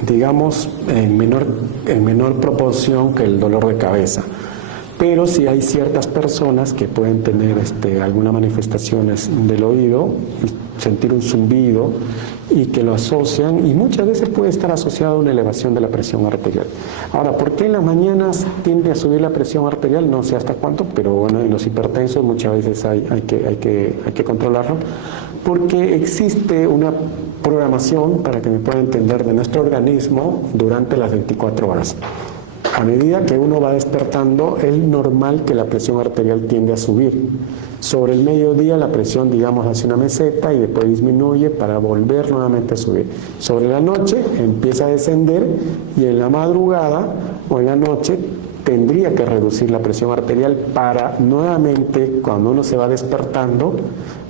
digamos en menor proporción que el dolor de cabeza. Pero sí hay ciertas personas que pueden tener algunas manifestaciones del oído, sentir un zumbido y que lo asocian, y muchas veces puede estar asociado a una elevación de la presión arterial. Ahora, ¿por qué en las mañanas tiende a subir la presión arterial? No sé hasta cuánto, pero bueno, en los hipertensos muchas veces hay que controlarlo, porque existe una programación, para que me pueda entender, de nuestro organismo durante las 24 horas. A medida que uno va despertando, es normal que la presión arterial tiende a subir. Sobre el mediodía la presión, digamos, hace una meseta y después disminuye para volver nuevamente a subir. Sobre la noche empieza a descender y en la madrugada o en la noche tendría que reducir la presión arterial para nuevamente, cuando uno se va despertando,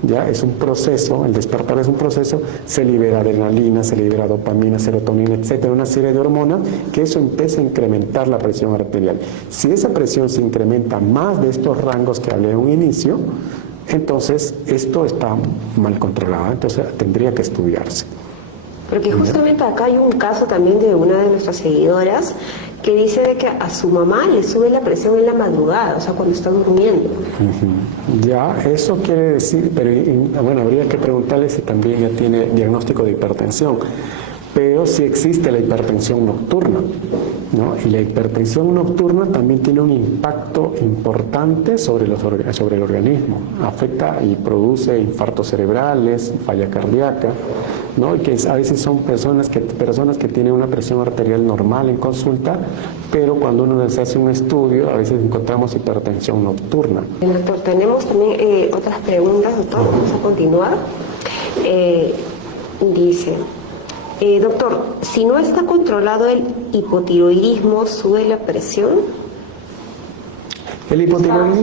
ya es un proceso, el despertar es un proceso, se libera adrenalina, se libera dopamina, serotonina, etcétera, una serie de hormonas, que eso empieza a incrementar la presión arterial. Si esa presión se incrementa más de estos rangos que hablé en un inicio, entonces esto está mal controlado, entonces tendría que estudiarse. Porque justamente acá hay un caso también de una de nuestras seguidoras que dice de que a su mamá le sube la presión en la madrugada, o sea, cuando está durmiendo. Ya, eso quiere decir, pero bueno, habría que preguntarle si también ya tiene diagnóstico de hipertensión. Pero sí existe la hipertensión nocturna, ¿no? Y la hipertensión nocturna también tiene un impacto importante sobre el organismo. Afecta y produce infartos cerebrales, falla cardíaca, ¿no? Y que a veces son personas que tienen una presión arterial normal en consulta, pero cuando uno les hace un estudio, a veces encontramos hipertensión nocturna. Doctor, tenemos también otras preguntas, doctor, vamos a continuar. Dice... doctor, si no está controlado el hipotiroidismo, ¿sube la presión? El hipotiroidismo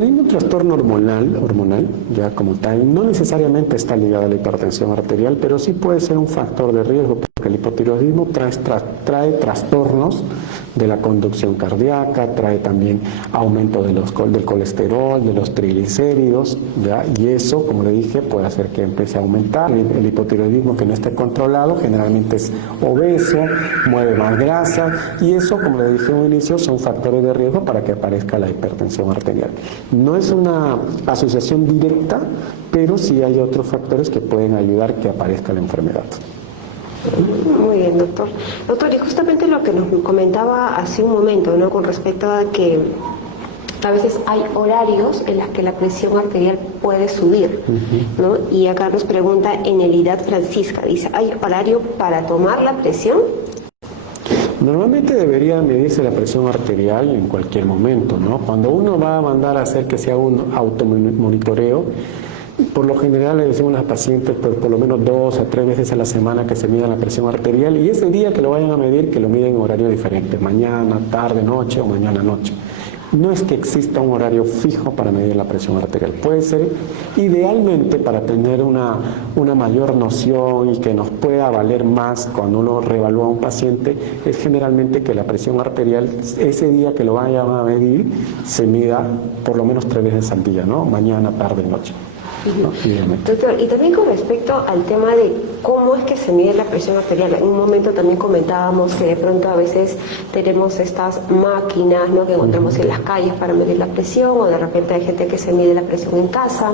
es un trastorno hormonal, ya como tal, no necesariamente está ligado a la hipertensión arterial, pero sí puede ser un factor de riesgo, porque el hipotiroidismo trae trastornos de la conducción cardíaca, trae también aumento del colesterol, de los triglicéridos, ¿ya? Y eso, como le dije, puede hacer que empiece a aumentar. El hipotiroidismo que no esté controlado generalmente es obeso, mueve más grasa, y eso, como le dije en un inicio, son factores de riesgo para que aparezca la hipertensión arterial. No es una asociación directa, pero sí hay otros factores que pueden ayudar a que aparezca la enfermedad. Muy bien, doctor. Doctor, y justamente lo que nos comentaba hace un momento, ¿no? Con respecto a que a veces hay horarios en los que la presión arterial puede subir, ¿no? Y acá nos pregunta Enelidad Francisca, dice, ¿hay horario para tomar la presión? Normalmente debería medirse la presión arterial en cualquier momento, ¿no? Cuando uno va a mandar a hacer que sea un automonitoreo, por lo general le decimos a las pacientes por lo menos 2 a 3 veces a la semana que se mida la presión arterial, y ese día que lo vayan a medir, que lo miden en horario diferente, mañana, tarde, noche o mañana, noche. No es que exista un horario fijo para medir la presión arterial. Puede ser, idealmente, para tener una mayor noción y que nos pueda valer más cuando uno reevalúa a un paciente, es generalmente que la presión arterial, ese día que lo vayan a medir, se mida por lo menos 3 veces al día, ¿no? Mañana, tarde, noche. ¿no? Doctor, y también con respecto al tema de cómo es que se mide la presión arterial, en un momento también comentábamos que de pronto a veces tenemos estas máquinas, ¿no?, que encontramos en las calles para medir la presión, o de repente hay gente que se mide la presión en casa,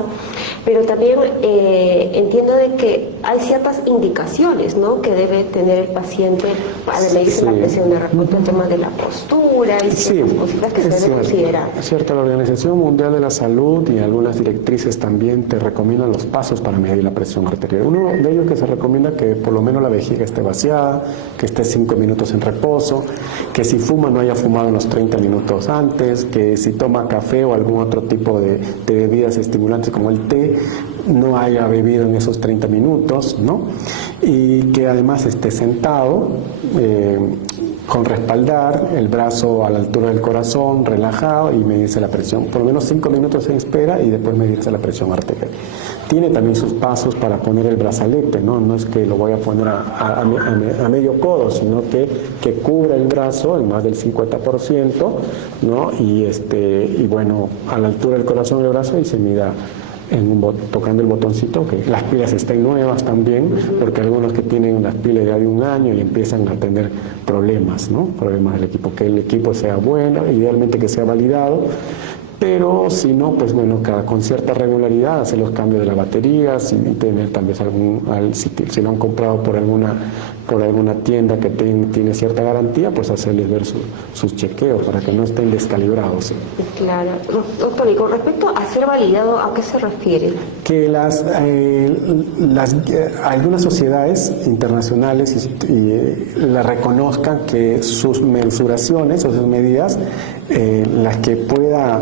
pero también entiendo de que hay ciertas indicaciones, ¿no?, que debe tener el paciente para medirse la presión, de repente el tema de la postura y ciertas cositas que se deben considerar. Es cierto, la Organización Mundial de la Salud y algunas directrices también te recomiendan los pasos para medir la presión arterial. Uno de ellos que se recomienda que por lo menos la vejiga esté vaciada, que esté 5 minutos en reposo, que si fuma no haya fumado en los 30 minutos antes, que si toma café o algún otro tipo de bebidas estimulantes como el té, no haya bebido en esos 30 minutos, ¿no? Y que además esté sentado, con respaldar, el brazo a la altura del corazón, relajado, y medirse la presión. Por lo menos 5 minutos en espera y después medirse la presión arterial. Tiene también sus pasos para poner el brazalete, ¿no? No es que lo voy a poner a medio codo, sino que cubra el brazo en más del 50%, ¿no? Y bueno, a la altura del corazón del brazo, y se mida tocando el botoncito, que las pilas estén nuevas también, porque algunos que tienen las pilas ya de 1 año y empiezan a tener problemas, ¿no? Problemas del equipo, que el equipo sea bueno, idealmente que sea validado, pero si no, pues bueno, con cierta regularidad hacer los cambios de las baterías y tener tal vez si lo han comprado por alguna tienda que tiene cierta garantía, pues hacerles ver sus chequeos para que no estén descalibrados. ¿Sí? Claro. Doctor, y con respecto a ser validado, ¿a qué se refiere? Que algunas sociedades internacionales la reconozcan, que sus mensuraciones o sus medidas, las que pueda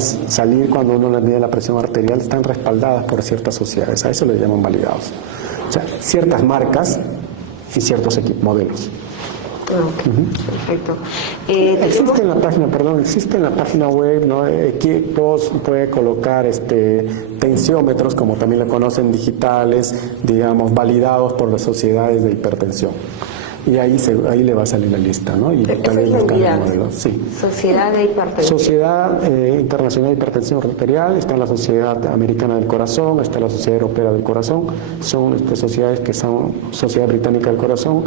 salir cuando uno les mide la presión arterial, están respaldadas por ciertas sociedades. A eso le llaman validados. O sea, ciertas marcas y ciertos modelos. Okay, perfecto. Existe en la página web, ¿no?, equipos, puede colocar tensiómetros, como también lo conocen, digitales, digamos, validados por las sociedades de hipertensión. Y ahí le va a salir la lista, ¿no? Y también buscar el modelo. Sí. Sociedad de Hipertensión. Sociedad Internacional de Hipertensión Arterial, está la Sociedad Americana del Corazón, está la Sociedad Europea del Corazón, son sociedades que son Sociedad Británica del Corazón,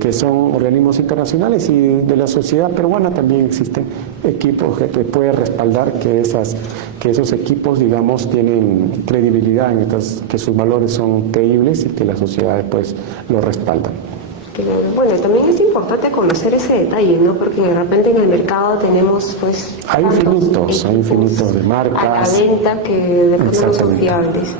que son organismos internacionales, y de la sociedad peruana también existen equipos que te pueden respaldar que esos equipos, digamos, tienen credibilidad, que sus valores son creíbles y que las sociedades pues lo respaldan. Bueno, también es importante conocer ese detalle, ¿no? Porque de repente en el mercado tenemos, pues, hay infinitos de marcas a la venta que de pronto no son fiables.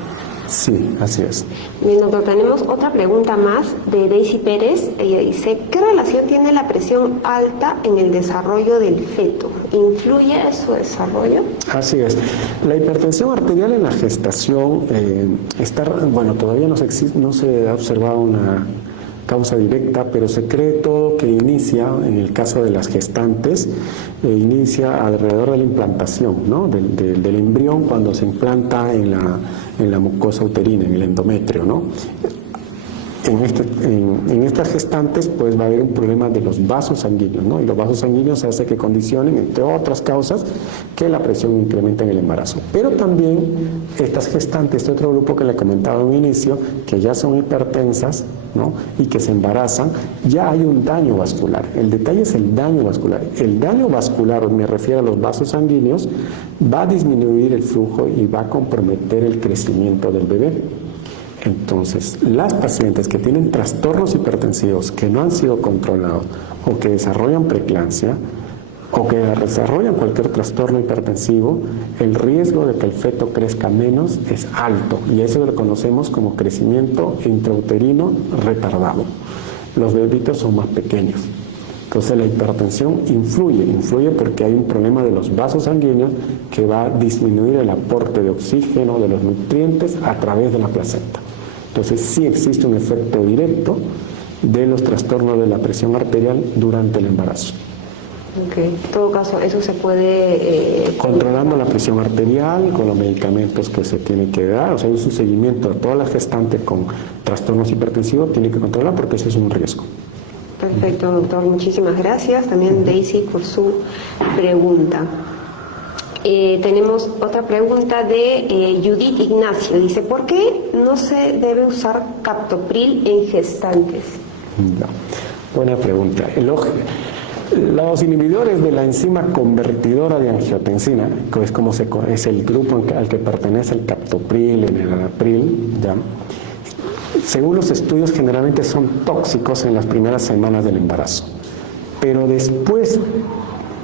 Sí, así es. Bien, doctor, tenemos otra pregunta más de Daisy Pérez. Ella dice, ¿qué relación tiene la presión alta en el desarrollo del feto? ¿Influye en su desarrollo? Así es. La hipertensión arterial en la gestación todavía no se ha observado una causa directa, pero se cree todo que inicia, en el caso de las gestantes, inicia alrededor de la implantación, ¿no?, del embrión, cuando se implanta en la mucosa uterina, en el endometrio, ¿no? En estas gestantes pues va a haber un problema de los vasos sanguíneos, ¿no? Y los vasos sanguíneos hace que condicionen, entre otras causas, que la presión incremente en el embarazo. Pero también estas gestantes, este otro grupo que le comentaba en un inicio, que ya son hipertensas, ¿no?, y que se embarazan, ya hay un daño vascular. El detalle es el daño vascular. El daño vascular, me refiero a los vasos sanguíneos, va a disminuir el flujo y va a comprometer el crecimiento del bebé. Entonces, las pacientes que tienen trastornos hipertensivos que no han sido controlados, o que desarrollan preeclampsia, o que desarrollan cualquier trastorno hipertensivo, el riesgo de que el feto crezca menos es alto, y eso lo conocemos como crecimiento intrauterino retardado. Los bebitos son más pequeños. Entonces la hipertensión influye porque hay un problema de los vasos sanguíneos que va a disminuir el aporte de oxígeno, de los nutrientes, a través de la placenta. Entonces sí existe un efecto directo de los trastornos de la presión arterial durante el embarazo. Okay. En todo caso, eso se puede... Controlando la presión arterial, con los medicamentos que se tienen que dar, o sea, hay un seguimiento a todas las gestantes con trastornos hipertensivos, tiene que controlar porque ese es un riesgo. Perfecto, doctor, muchísimas gracias. También Daisy por su pregunta. Tenemos otra pregunta de Judith Ignacio. Dice, ¿por qué no se debe usar captopril en gestantes? No. Buena pregunta. Los inhibidores de la enzima convertidora de angiotensina, que es el grupo al que pertenece el captopril, el enalapril, ¿ya? Según los estudios, generalmente son tóxicos en las primeras semanas del embarazo. Pero después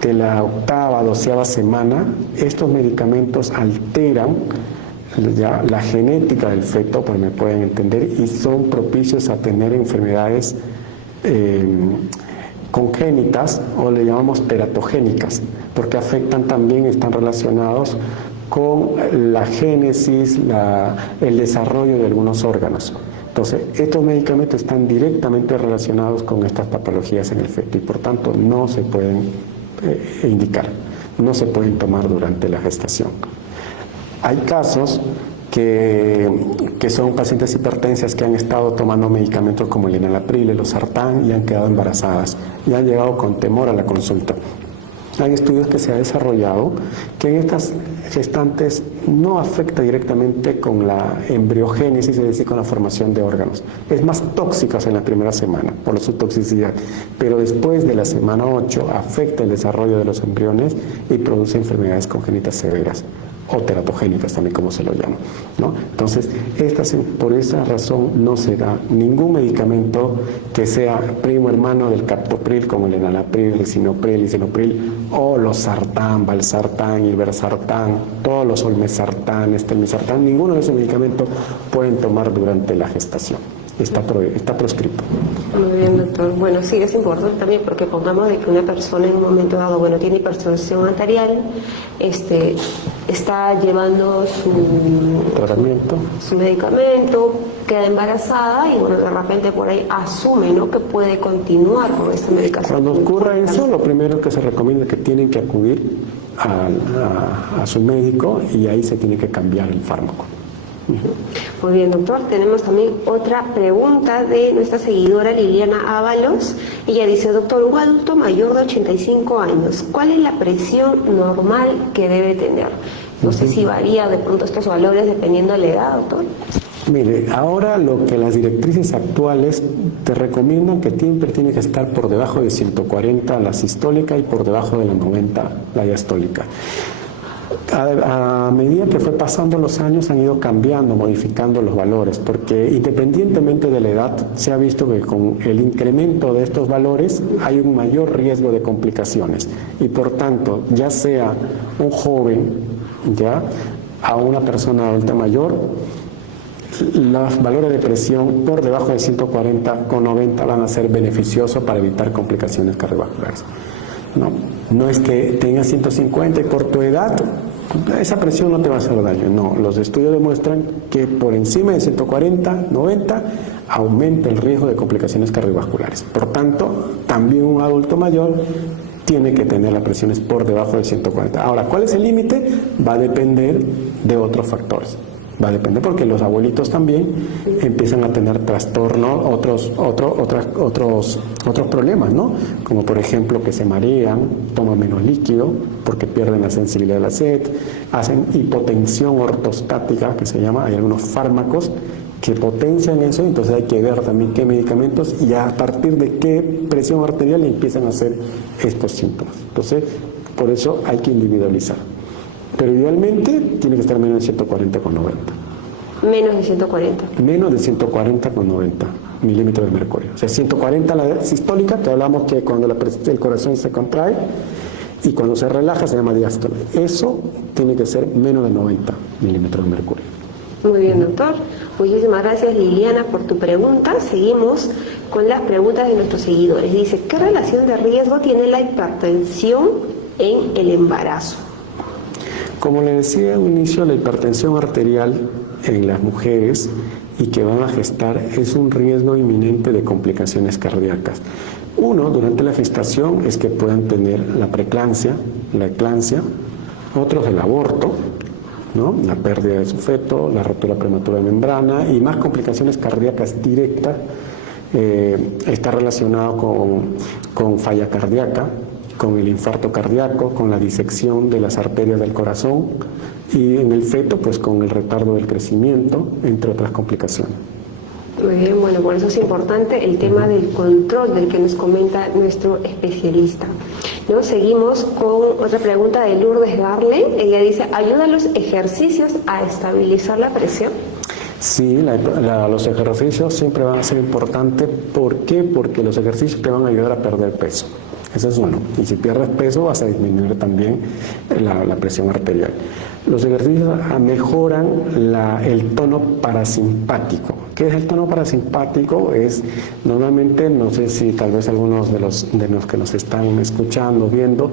de la 8ª, 12ª semana, estos medicamentos alteran ya la genética del feto, pues me pueden entender, y son propicios a tener enfermedades congénitas, o le llamamos teratogénicas, porque afectan también, están relacionados con la génesis, el desarrollo de algunos órganos. Entonces, estos medicamentos están directamente relacionados con estas patologías en el feto y por tanto no se pueden indicar, no se pueden tomar durante la gestación. Hay casos que son pacientes hipertensas que han estado tomando medicamentos como el enalapril, el losartán y han quedado embarazadas y han llegado con temor a la consulta. Hay estudios que se ha desarrollado que en estas gestantes no afecta directamente con la embriogénesis, es decir, con la formación de órganos. Es más tóxicas en la primera semana por su toxicidad, pero después de la semana 8 afecta el desarrollo de los embriones y produce enfermedades congénitas severas o teratogénicas también, como se lo llama, ¿no? Entonces, por esa razón no se da ningún medicamento que sea primo hermano del captopril, como el enalapril, el lisinopril, o losartán, valsartán, irbesartán, todos los olmesartán, telmisartán, ninguno de esos medicamentos pueden tomar durante la gestación. Está proscrito. Muy bien, doctor. Bueno, sí, es importante también porque pongamos de que una persona en un momento dado, bueno, tiene hipertensión arterial, está llevando su tratamiento, su medicamento, queda embarazada y bueno, de repente por ahí asume, ¿no?, que puede continuar con esta medicación. Cuando ocurra eso, lo primero que se recomienda es que tienen que acudir a su médico y ahí se tiene que cambiar el fármaco. Muy bien, doctor. Tenemos también otra pregunta de nuestra seguidora Liliana Ábalos. Ella dice, doctor, un adulto mayor de 85 años, ¿cuál es la presión normal que debe tener? No sé si varía de pronto estos valores dependiendo de la edad, doctor. Mire, ahora lo que las directrices actuales te recomiendan que siempre tiene que estar por debajo de 140 la sistólica y por debajo de la 90 la diastólica. A medida que fue pasando los años han ido cambiando, modificando los valores, porque independientemente de la edad se ha visto que con el incremento de estos valores hay un mayor riesgo de complicaciones y por tanto, ya sea un joven, ya a una persona adulta mayor, los valores de presión por debajo de 140 con 90 van a ser beneficiosos para evitar complicaciones cardiovasculares. No es que tengas 150 y por tu edad esa presión no te va a hacer daño. No, los estudios demuestran que por encima de 140, 90 aumenta el riesgo de complicaciones cardiovasculares. Por tanto, también un adulto mayor tiene que tener las presiones por debajo de 140. Ahora, ¿cuál es el límite? Va a depender de otros factores. Va a depender porque los abuelitos también empiezan a tener trastornos, otros problemas, ¿no? Como por ejemplo que se marean, toman menos líquido porque pierden la sensibilidad de la sed, hacen hipotensión ortostática, que se llama, hay algunos fármacos que potencian eso, entonces hay que ver también qué medicamentos y a partir de qué presión arterial empiezan a hacer estos síntomas. Entonces, por eso hay que individualizar. Pero idealmente tiene que estar menos de 140 con 90. Menos de 140. Menos de 140 con 90 milímetros de mercurio. O sea, 140 la sistólica, que hablamos que cuando el corazón se contrae y cuando se relaja se llama diástole. Eso tiene que ser menos de 90 milímetros de mercurio. Muy bien, doctor. Muchísimas gracias, Liliana, por tu pregunta. Seguimos con las preguntas de nuestros seguidores. Dice, ¿qué relación de riesgo tiene la hipertensión en el embarazo? Como le decía al inicio, la hipertensión arterial en las mujeres y que van a gestar es un riesgo inminente de complicaciones cardíacas. Uno, durante la gestación, es que puedan tener la preeclampsia, la eclampsia, otros el aborto, ¿no?, la pérdida de su feto, la rotura prematura de membrana y más complicaciones cardíacas directas. Está relacionado con falla cardíaca, con el infarto cardíaco, con la disección de las arterias del corazón y en el feto pues con el retardo del crecimiento, entre otras complicaciones. Muy bien, bueno, por eso es importante el tema del control del que nos comenta nuestro especialista. ¿No? Seguimos con otra pregunta de Lourdes Garle. Ella dice, ¿ayudan los ejercicios a estabilizar la presión? Sí, los ejercicios siempre van a ser importantes. ¿Por qué? Porque los ejercicios te van a ayudar a perder peso. Ese es uno. Y si pierdes peso vas a disminuir también la presión arterial. Los ejercicios mejoran el tono parasimpático. ¿Qué es el tono parasimpático? Es normalmente, no sé si tal vez algunos de los que nos están escuchando, viendo,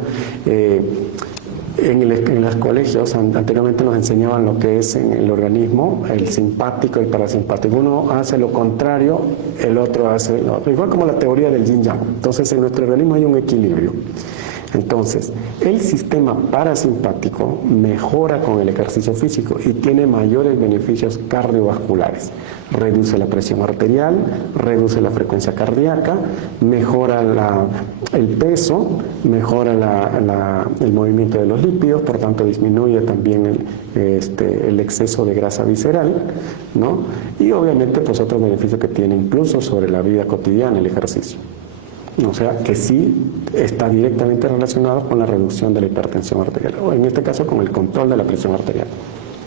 en los colegios anteriormente nos enseñaban lo que es en el organismo, el simpático y el parasimpático. Uno hace lo contrario, el otro hace lo igual, como la teoría del yin yang. Entonces en nuestro organismo hay un equilibrio. Entonces, el sistema parasimpático mejora con el ejercicio físico y tiene mayores beneficios cardiovasculares. Reduce la presión arterial, reduce la frecuencia cardíaca, mejora el peso, mejora el movimiento de los lípidos, por tanto disminuye también el exceso de grasa visceral, ¿no? Y obviamente pues otros beneficios que tiene incluso sobre la vida cotidiana el ejercicio. O sea que sí está directamente relacionado con la reducción de la hipertensión arterial, o en este caso con el control de la presión arterial.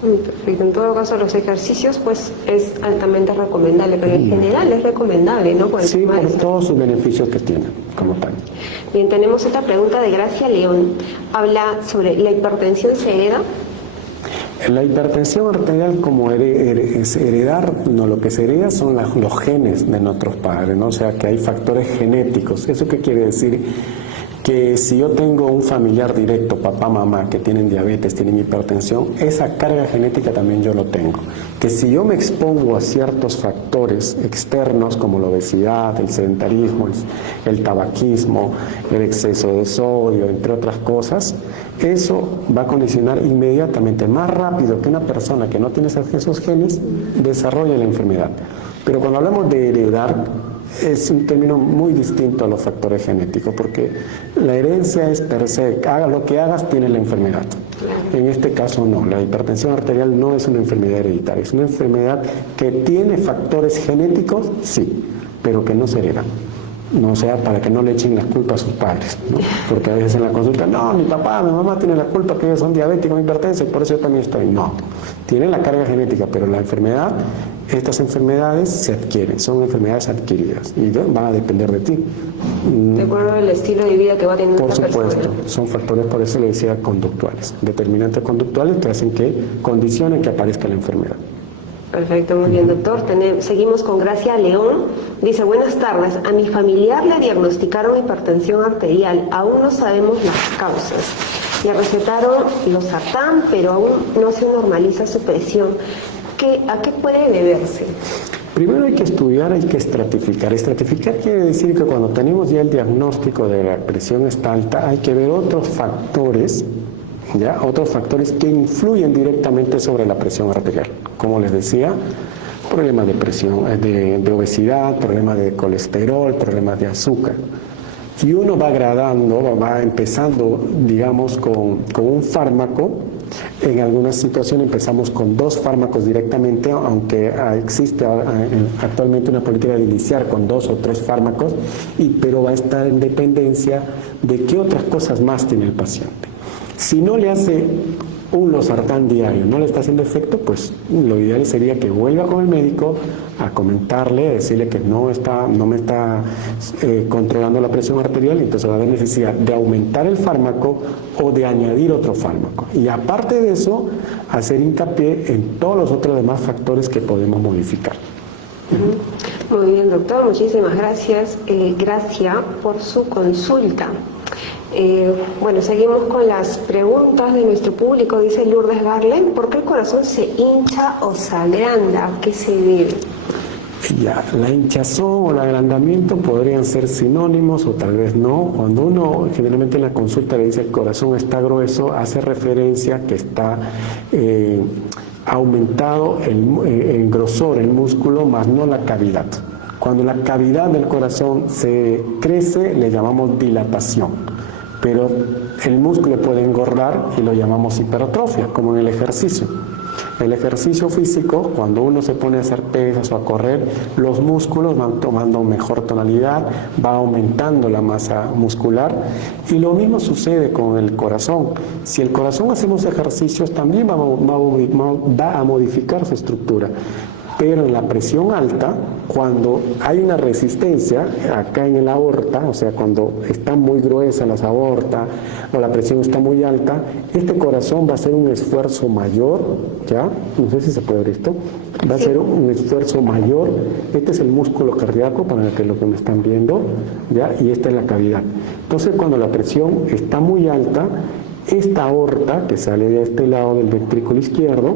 Perfecto. En todo caso, los ejercicios pues es altamente recomendable, pero en general es recomendable, ¿no? Sí, por todos sus beneficios que tiene como tal. Bien, tenemos otra pregunta de Gracia León. Habla sobre la hipertensión se hereda. La hipertensión arterial, como es heredar, no, lo que se hereda son los genes de nuestros padres, ¿no? O sea que hay factores genéticos. ¿Eso qué quiere decir? Que si yo tengo un familiar directo, papá, mamá, que tienen diabetes, tienen hipertensión, esa carga genética también yo lo tengo. Que si yo me expongo a ciertos factores externos como la obesidad, el sedentarismo, el tabaquismo, el exceso de sodio, entre otras cosas, eso va a condicionar inmediatamente, más rápido que una persona que no tiene esos genes, desarrolla la enfermedad. Pero cuando hablamos de heredar, es un término muy distinto a los factores genéticos, porque la herencia es per se, haga lo que hagas, tiene la enfermedad. En este caso no, la hipertensión arterial no es una enfermedad hereditaria, es una enfermedad que tiene factores genéticos, sí, pero que no se heredan. No sea para que no le echen la culpa a sus padres, ¿no? Porque a veces en la consulta, no, mi papá, mi mamá tienen la culpa que ellos son diabéticos, hipertensos, y por eso yo también estoy. No, tienen la carga genética, pero la enfermedad, estas enfermedades se adquieren, son enfermedades adquiridas y van a depender de ti. De acuerdo al estilo de vida que va teniendo Por esta supuesto, persona. son factores, por eso le decía, conductuales, determinantes conductuales que hacen que condicionen que aparezca la enfermedad. Perfecto, muy bien, doctor. Seguimos con Gracia León. Dice, buenas tardes. A mi familiar le diagnosticaron hipertensión arterial. Aún no sabemos las causas. Le recetaron losartán, pero aún no se normaliza su presión. ¿A qué puede deberse? Primero hay que estudiar, hay que estratificar. Estratificar quiere decir que cuando tenemos ya el diagnóstico de la presión está alta, hay que ver otros factores, ¿ya? Otros factores que influyen directamente sobre la presión arterial. Como les decía, problemas de presión, de obesidad, problemas de colesterol, problemas de azúcar. Y uno va gradando, va empezando, digamos, con un fármaco. En algunas situaciones empezamos con 2 fármacos directamente, aunque existe actualmente una política de iniciar con 2 o 3 fármacos, pero va a estar en dependencia de qué otras cosas más tiene el paciente. Si no le hace un losartán diario, no le está haciendo efecto, pues lo ideal sería que vuelva con el médico a comentarle, a decirle que no me está controlando la presión arterial, y entonces va a haber necesidad de aumentar el fármaco o de añadir otro fármaco. Y aparte de eso, hacer hincapié en todos los otros demás factores que podemos modificar. Muy bien, doctor, muchísimas gracias. Gracias por su consulta. Bueno, seguimos con las preguntas de nuestro público. Dice Lourdes Garle, ¿por qué el corazón se hincha o se agranda? ¿A qué se debe? Ya, la hinchazón o el agrandamiento podrían ser sinónimos o tal vez no. Cuando uno generalmente en la consulta le dice el corazón está grueso, hace referencia que está aumentado el grosor, el músculo, más no la cavidad. Cuando la cavidad del corazón se crece, le llamamos dilatación. pero el músculo puede engordar y lo llamamos hipertrofia, como en el ejercicio. El ejercicio físico, cuando uno se pone a hacer pesas o a correr, los músculos van tomando mejor tonalidad, va aumentando la masa muscular, y lo mismo sucede con el corazón. Si el corazón hacemos ejercicios, también va a modificar su estructura. Pero en la presión alta, cuando hay una resistencia acá en la aorta, o sea, cuando están muy gruesas las aortas o la presión está muy alta, este corazón va a hacer un esfuerzo mayor, ¿ya? No sé si se puede ver esto. Va a ser un esfuerzo mayor. Este es el músculo cardíaco, para lo que me están viendo, ¿ya? Y esta es la cavidad. Entonces, cuando la presión está muy alta, esta aorta que sale de este lado del ventrículo izquierdo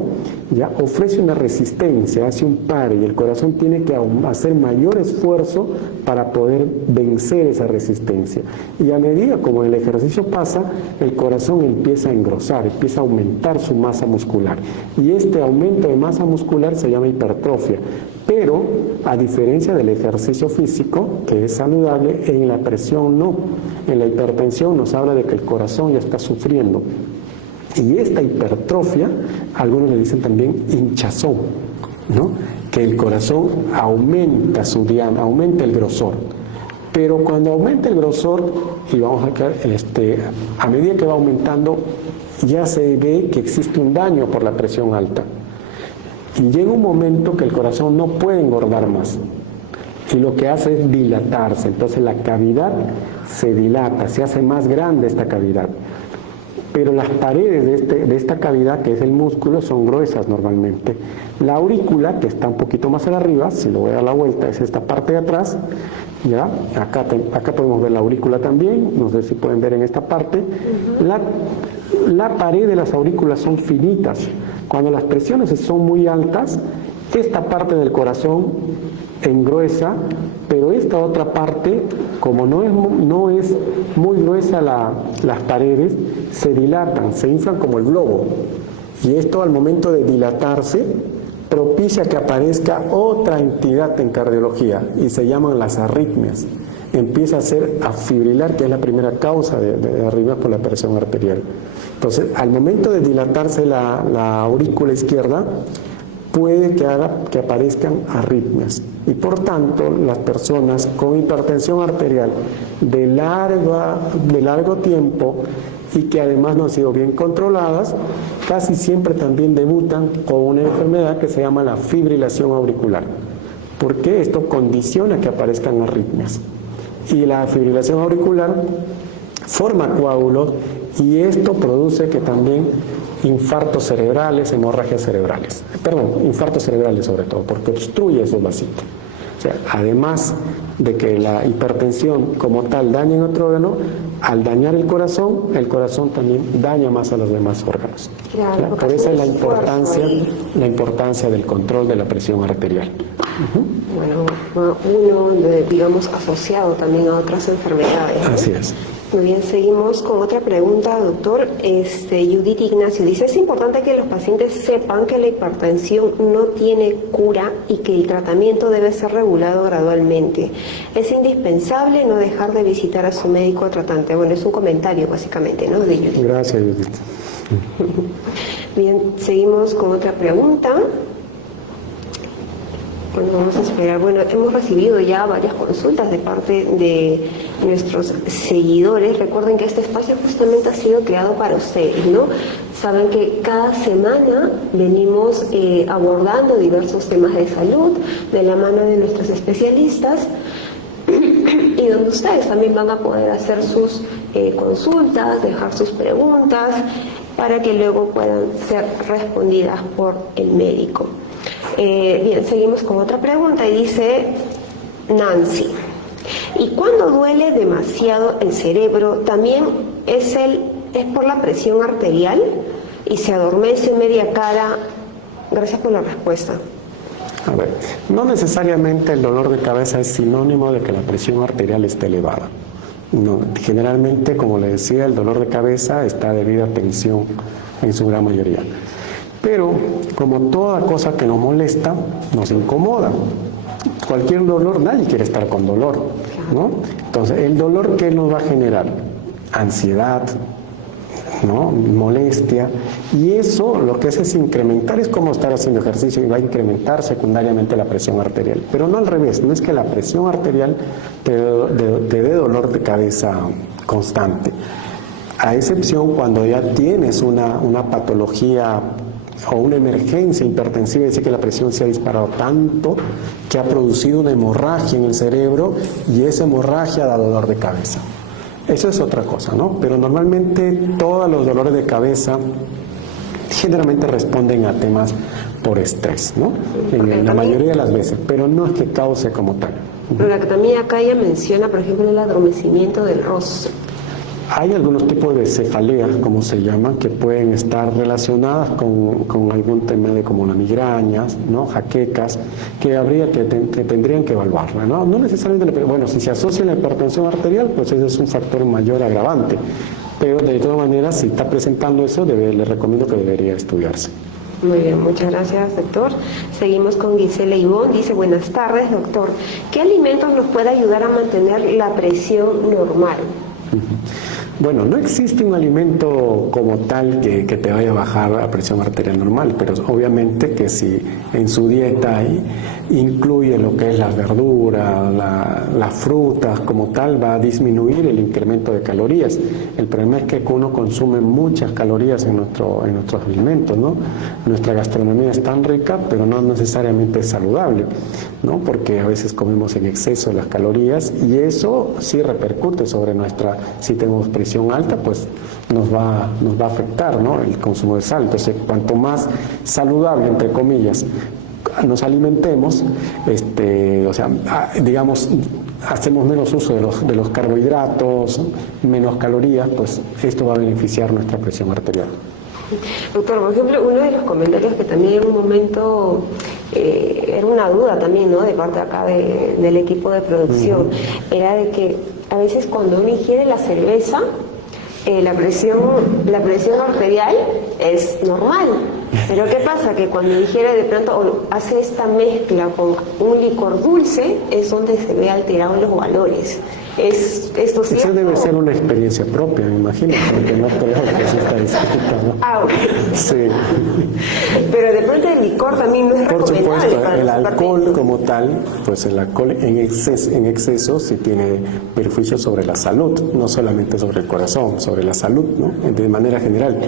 ya ofrece una resistencia, hace un pare, y el corazón tiene que hacer mayor esfuerzo para poder vencer esa resistencia. Y a medida como el ejercicio pasa, el corazón empieza a engrosar, empieza a aumentar su masa muscular. Y este aumento de masa muscular se llama hipertrofia. Pero, a diferencia del ejercicio físico, que es saludable, en la presión no. En la hipertensión nos habla de que el corazón ya está sufriendo. Y esta hipertrofia, algunos le dicen también hinchazón, ¿no? Que el corazón aumenta su diámetro, aumenta el grosor. Pero cuando aumenta el grosor, y vamos a ver, a medida que va aumentando, ya se ve que existe un daño por la presión alta. Y llega un momento que el corazón no puede engordar más. Y lo que hace es dilatarse. Entonces la cavidad se dilata, se hace más grande esta cavidad. Pero las paredes de esta cavidad, que es el músculo, son gruesas normalmente. La aurícula, que está un poquito más arriba, si lo voy a dar la vuelta, es esta parte de atrás. ¿Ya? Acá podemos ver la aurícula también, no sé si pueden ver en esta parte. La pared de las aurículas son finitas. Cuando las presiones son muy altas, esta parte del corazón engruesa, pero esta otra parte, como no es muy gruesa las paredes, se dilatan, se inflan como el globo. Y esto, al momento de dilatarse, propicia que aparezca otra entidad en cardiología, y se llaman las arritmias. Empieza a fibrilar, que es la primera causa de arritmias por la presión arterial. Entonces, al momento de dilatarse la aurícula izquierda, puede que haga que aparezcan arritmias. Y por tanto, las personas con hipertensión arterial de largo tiempo y que además no han sido bien controladas, casi siempre también debutan con una enfermedad que se llama la fibrilación auricular, porque esto condiciona que aparezcan arritmias. Y la fibrilación auricular forma coágulos, y esto produce que también infartos cerebrales, hemorragias cerebrales. Infartos cerebrales sobre todo, porque obstruye esos vasitos. O sea, además de que la hipertensión como tal daña en otro órgano, al dañar el corazón también daña más a los demás órganos. Claro, por eso es la importancia del control de la presión arterial. Bueno, uno, digamos, asociado también a otras enfermedades, ¿no? Así es. Muy bien, seguimos con otra pregunta, doctor. Judith Ignacio dice: es importante que los pacientes sepan que la hipertensión no tiene cura y que el tratamiento debe ser regulado gradualmente. Es indispensable no dejar de visitar a su médico tratante. Bueno, es un comentario básicamente, ¿no? De Judith. Gracias, Judith. Bien, seguimos con otra pregunta. Bueno, vamos a esperar. Bueno, hemos recibido ya varias consultas de parte de nuestros seguidores. Recuerden que este espacio justamente ha sido creado para ustedes, ¿no? Saben que cada semana venimos abordando diversos temas de salud de la mano de nuestros especialistas, y donde ustedes también van a poder hacer sus consultas, dejar sus preguntas, para que luego puedan ser respondidas por el médico. Bien, seguimos con otra pregunta y dice Nancy: ¿y cuando duele demasiado el cerebro, también es por la presión arterial y se adormece media cara? Gracias por la respuesta. A ver, no necesariamente el dolor de cabeza es sinónimo de que la presión arterial esté elevada. No, generalmente, como le decía, el dolor de cabeza está debido a tensión en su gran mayoría. Pero, como toda cosa que nos molesta, nos incomoda. Cualquier dolor, nadie quiere estar con dolor, ¿no? Entonces, ¿el dolor qué nos va a generar? ansiedad, ¿no? Molestia, y eso lo que hace es incrementar, es como estar haciendo ejercicio y va a incrementar secundariamente la presión arterial, pero no al revés, no es que la presión arterial te dé dolor de cabeza constante, a excepción cuando ya tienes una patología o una emergencia hipertensiva, es decir, que la presión se ha disparado tanto que ha producido una hemorragia en el cerebro y esa hemorragia da dolor de cabeza. Eso es otra cosa, ¿no? Pero normalmente todos los dolores de cabeza generalmente responden a temas por estrés, ¿no? En la mayoría de las veces, pero no es que cause como tal. Pero la que también acá ella menciona, por ejemplo, el adormecimiento del rostro. Hay algunos tipos de cefaleas, como se llaman, que pueden estar relacionadas con algún tema de como las migrañas, ¿no? Jaquecas, que habría que tendrían que evaluarla, ¿no? No necesariamente, bueno, si se asocia a la hipertensión arterial, pues ese es un factor mayor agravante, pero de todas maneras, si está presentando eso, le recomiendo que debería estudiarse. Muy bien, muchas gracias, doctor. Seguimos con Gisela Ivón. Dice, buenas tardes, doctor. ¿Qué alimentos nos puede ayudar a mantener la presión normal? Bueno, no existe un alimento como tal que te vaya a bajar la presión arterial normal, pero obviamente que si en su dieta incluye lo que es la verdura, las frutas como tal, va a disminuir el incremento de calorías. El problema es que uno consume muchas calorías en nuestros alimentos, ¿no? Nuestra gastronomía es tan rica, pero no necesariamente es saludable, ¿no? Porque a veces comemos en exceso las calorías y eso sí repercute sobre si tenemos presión alta, pues nos va a afectar, ¿no? El consumo de sal. Entonces, cuanto más saludable, entre comillas, nos alimentemos, o sea, digamos, hacemos menos uso de los carbohidratos, menos calorías, pues esto va a beneficiar nuestra presión arterial. Doctor, por ejemplo, uno de los comentarios que también en un momento era una duda también, ¿no?, de parte acá del equipo de producción, era de que a veces cuando uno ingiere la cerveza, la presión arterial es normal. Pero ¿qué pasa? Que cuando ingiere de pronto o hace esta mezcla con un licor dulce, es donde se ve alterados los valores. ¿Esto cierto? Eso debe ser una experiencia propia, me imagino, porque no creo que eso está escrito, ¿no? Ah, ok. Sí. Pero de pronto el licor también no es recomendable. Por supuesto, el alcohol partidos. como tal, pues el alcohol en exceso sí tiene perjuicios sobre la salud, no solamente sobre el corazón, sobre la salud, ¿no? De manera general.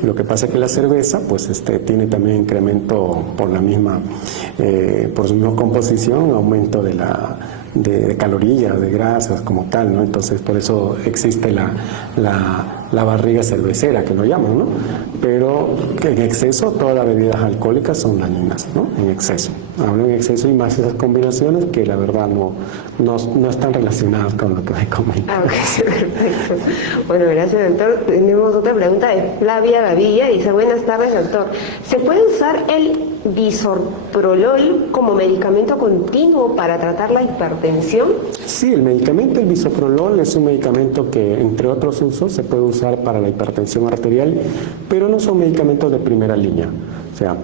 Lo que pasa es que la cerveza, pues tiene también incremento por su misma composición, aumento de calorías, de grasas como tal, ¿no? Entonces por eso existe la barriga cervecera, que lo llaman, ¿no? Pero en exceso todas las bebidas alcohólicas son dañinas, ¿no? En exceso. Hablo en exceso y más esas combinaciones que la verdad no están relacionadas con lo que me comentan. Ah, ok, perfecto. Bueno, gracias, doctor. Tenemos otra pregunta de Flavia Gavilla. Dice, buenas tardes, doctor. ¿Se puede usar el bisoprolol como medicamento continuo para tratar la hipertensión? Sí, el bisoprolol es un medicamento que, entre otros usos, se puede usar para la hipertensión arterial, pero no son medicamentos de primera línea. O sea,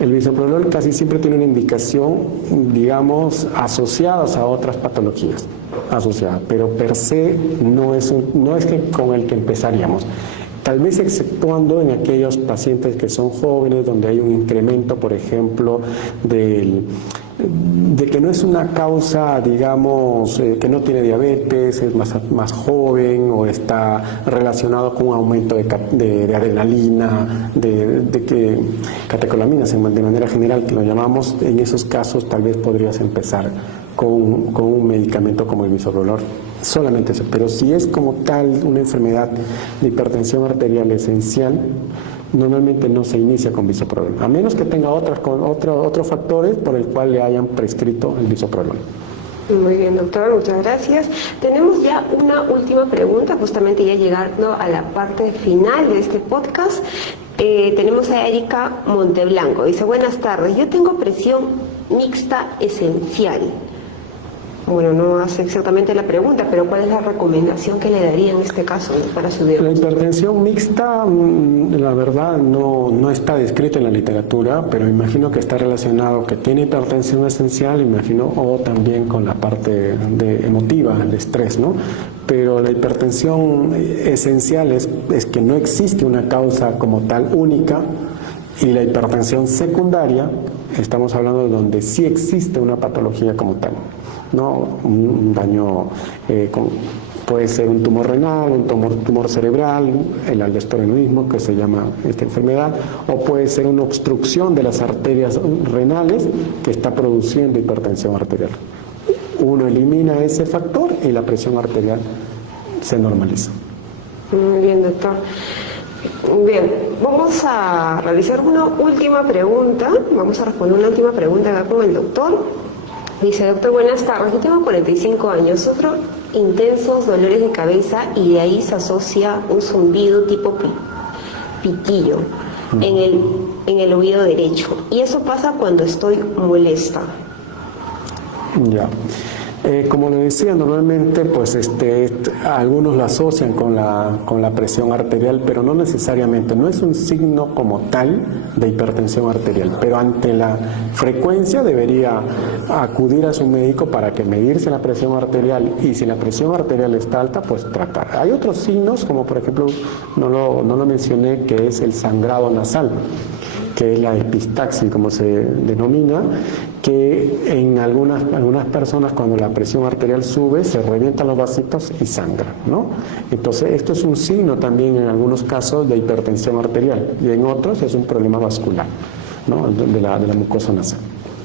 el bisoprolol casi siempre tiene una indicación, digamos, asociadas a otras patologías, pero per se no es que con el que empezaríamos. Tal vez exceptuando en aquellos pacientes que son jóvenes, donde hay un incremento, por ejemplo, de que no es una causa, digamos, que no tiene diabetes, es más joven o está relacionado con un aumento de adrenalina, de catecolaminas de manera general, que lo llamamos. En esos casos tal vez podrías empezar con un medicamento como el bisoprolol. Solamente eso, pero si es como tal una enfermedad de hipertensión arterial esencial, normalmente no se inicia con bisoprolol, a menos que tenga otros factores por el cual le hayan prescrito el bisoprolol. Muy bien, doctor, muchas gracias. Tenemos ya una última pregunta, justamente ya llegando a la parte final de este podcast. Tenemos a Erika Monteblanco. Dice, buenas tardes, yo tengo presión mixta esencial. bueno, no hace exactamente la pregunta, pero ¿cuál es la recomendación que le daría en este caso, ¿no?, para su diagnóstico? La hipertensión mixta, la verdad, no está descrita en la literatura, pero imagino que está relacionado que tiene hipertensión esencial, imagino, o también con la parte emotiva, el estrés, ¿no? Pero la hipertensión esencial es que no existe una causa como tal única, y la hipertensión secundaria, estamos hablando de donde sí existe una patología como tal, ¿no? Un daño, puede ser un tumor renal, un tumor cerebral, el aldosteronismo, que se llama esta enfermedad, o puede ser una obstrucción de las arterias renales que está produciendo hipertensión arterial. Uno elimina ese factor y la presión arterial se normaliza. Muy bien, doctor. Bien, vamos a realizar una última pregunta. Vamos a responder una última pregunta acá con el doctor. Dice: doctor, buenas tardes. Yo tengo 45 años, sufro intensos dolores de cabeza y de ahí se asocia un zumbido tipo pitillo en el oído derecho. Y eso pasa cuando estoy molesta. Ya. Como le decía, normalmente pues algunos la asocian con la presión arterial, pero no necesariamente, no es un signo como tal de hipertensión arterial, pero ante la frecuencia debería acudir a su médico para que medirse la presión arterial, y si la presión arterial está alta, pues tratar. Hay otros signos, como por ejemplo, no lo mencioné, que es el sangrado nasal, que es la epistaxis, como se denomina, que en algunas personas, cuando la presión arterial sube, se revientan los vasitos y sangra, ¿no? Entonces, esto es un signo también en algunos casos de hipertensión arterial, y en otros es un problema vascular, ¿no?, de la mucosa nasal.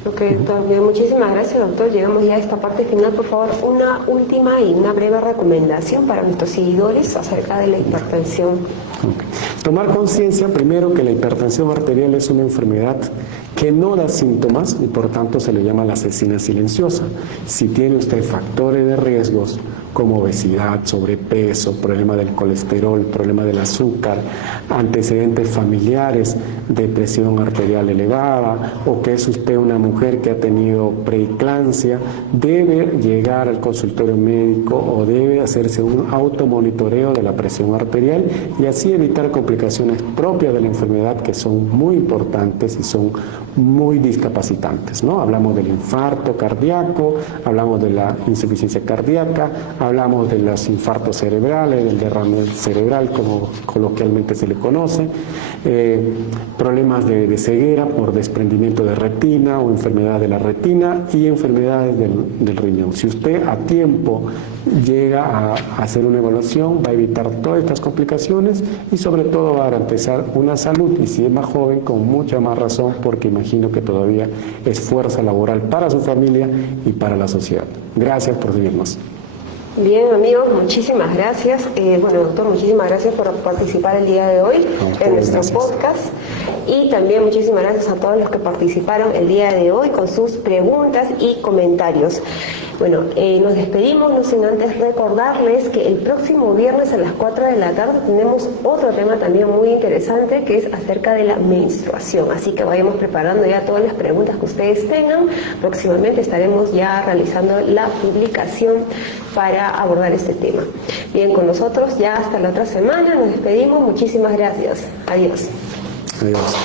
Ok, doctor. Bien, muchísimas gracias, doctor. Llegamos ya a esta parte final. Por favor, una última y una breve recomendación para nuestros seguidores acerca de la hipertensión. Okay. Tomar conciencia primero que la hipertensión arterial es una enfermedad que no da síntomas y por tanto se le llama la asesina silenciosa. Si tiene usted factores de riesgos como obesidad, sobrepeso, problema del colesterol, problema del azúcar, antecedentes familiares de presión arterial elevada, o que es usted una mujer que ha tenido preeclampsia, debe llegar al consultorio médico o debe hacerse un automonitoreo de la presión arterial y así evitar complicaciones propias de la enfermedad, que son muy importantes y son muy discapacitantes, ¿no? Hablamos del infarto cardíaco, hablamos de la insuficiencia cardíaca, hablamos de los infartos cerebrales, del derrame cerebral, como coloquialmente se le conoce, problemas de ceguera por desprendimiento de retina o enfermedad de la retina y enfermedades del riñón. Si usted a tiempo llega a hacer una evaluación, va a evitar todas estas complicaciones y sobre todo va a garantizar una salud, y si es más joven, con mucha más razón, porque imagino que todavía es fuerza laboral para su familia y para la sociedad. Gracias por seguirnos. Bien, amigos, muchísimas gracias. Bueno, doctor, muchísimas gracias por participar el día de hoy en nuestro podcast. Y también muchísimas gracias a todos los que participaron el día de hoy con sus preguntas y comentarios. Bueno, nos despedimos, no sin antes recordarles que el próximo viernes a las 4 de la tarde tenemos otro tema también muy interesante, que es acerca de la menstruación. Así que vayamos preparando ya todas las preguntas que ustedes tengan. Próximamente estaremos ya realizando la publicación para abordar este tema. Bien, con nosotros ya hasta la otra semana. Nos despedimos. Muchísimas gracias. Adiós. Adiós.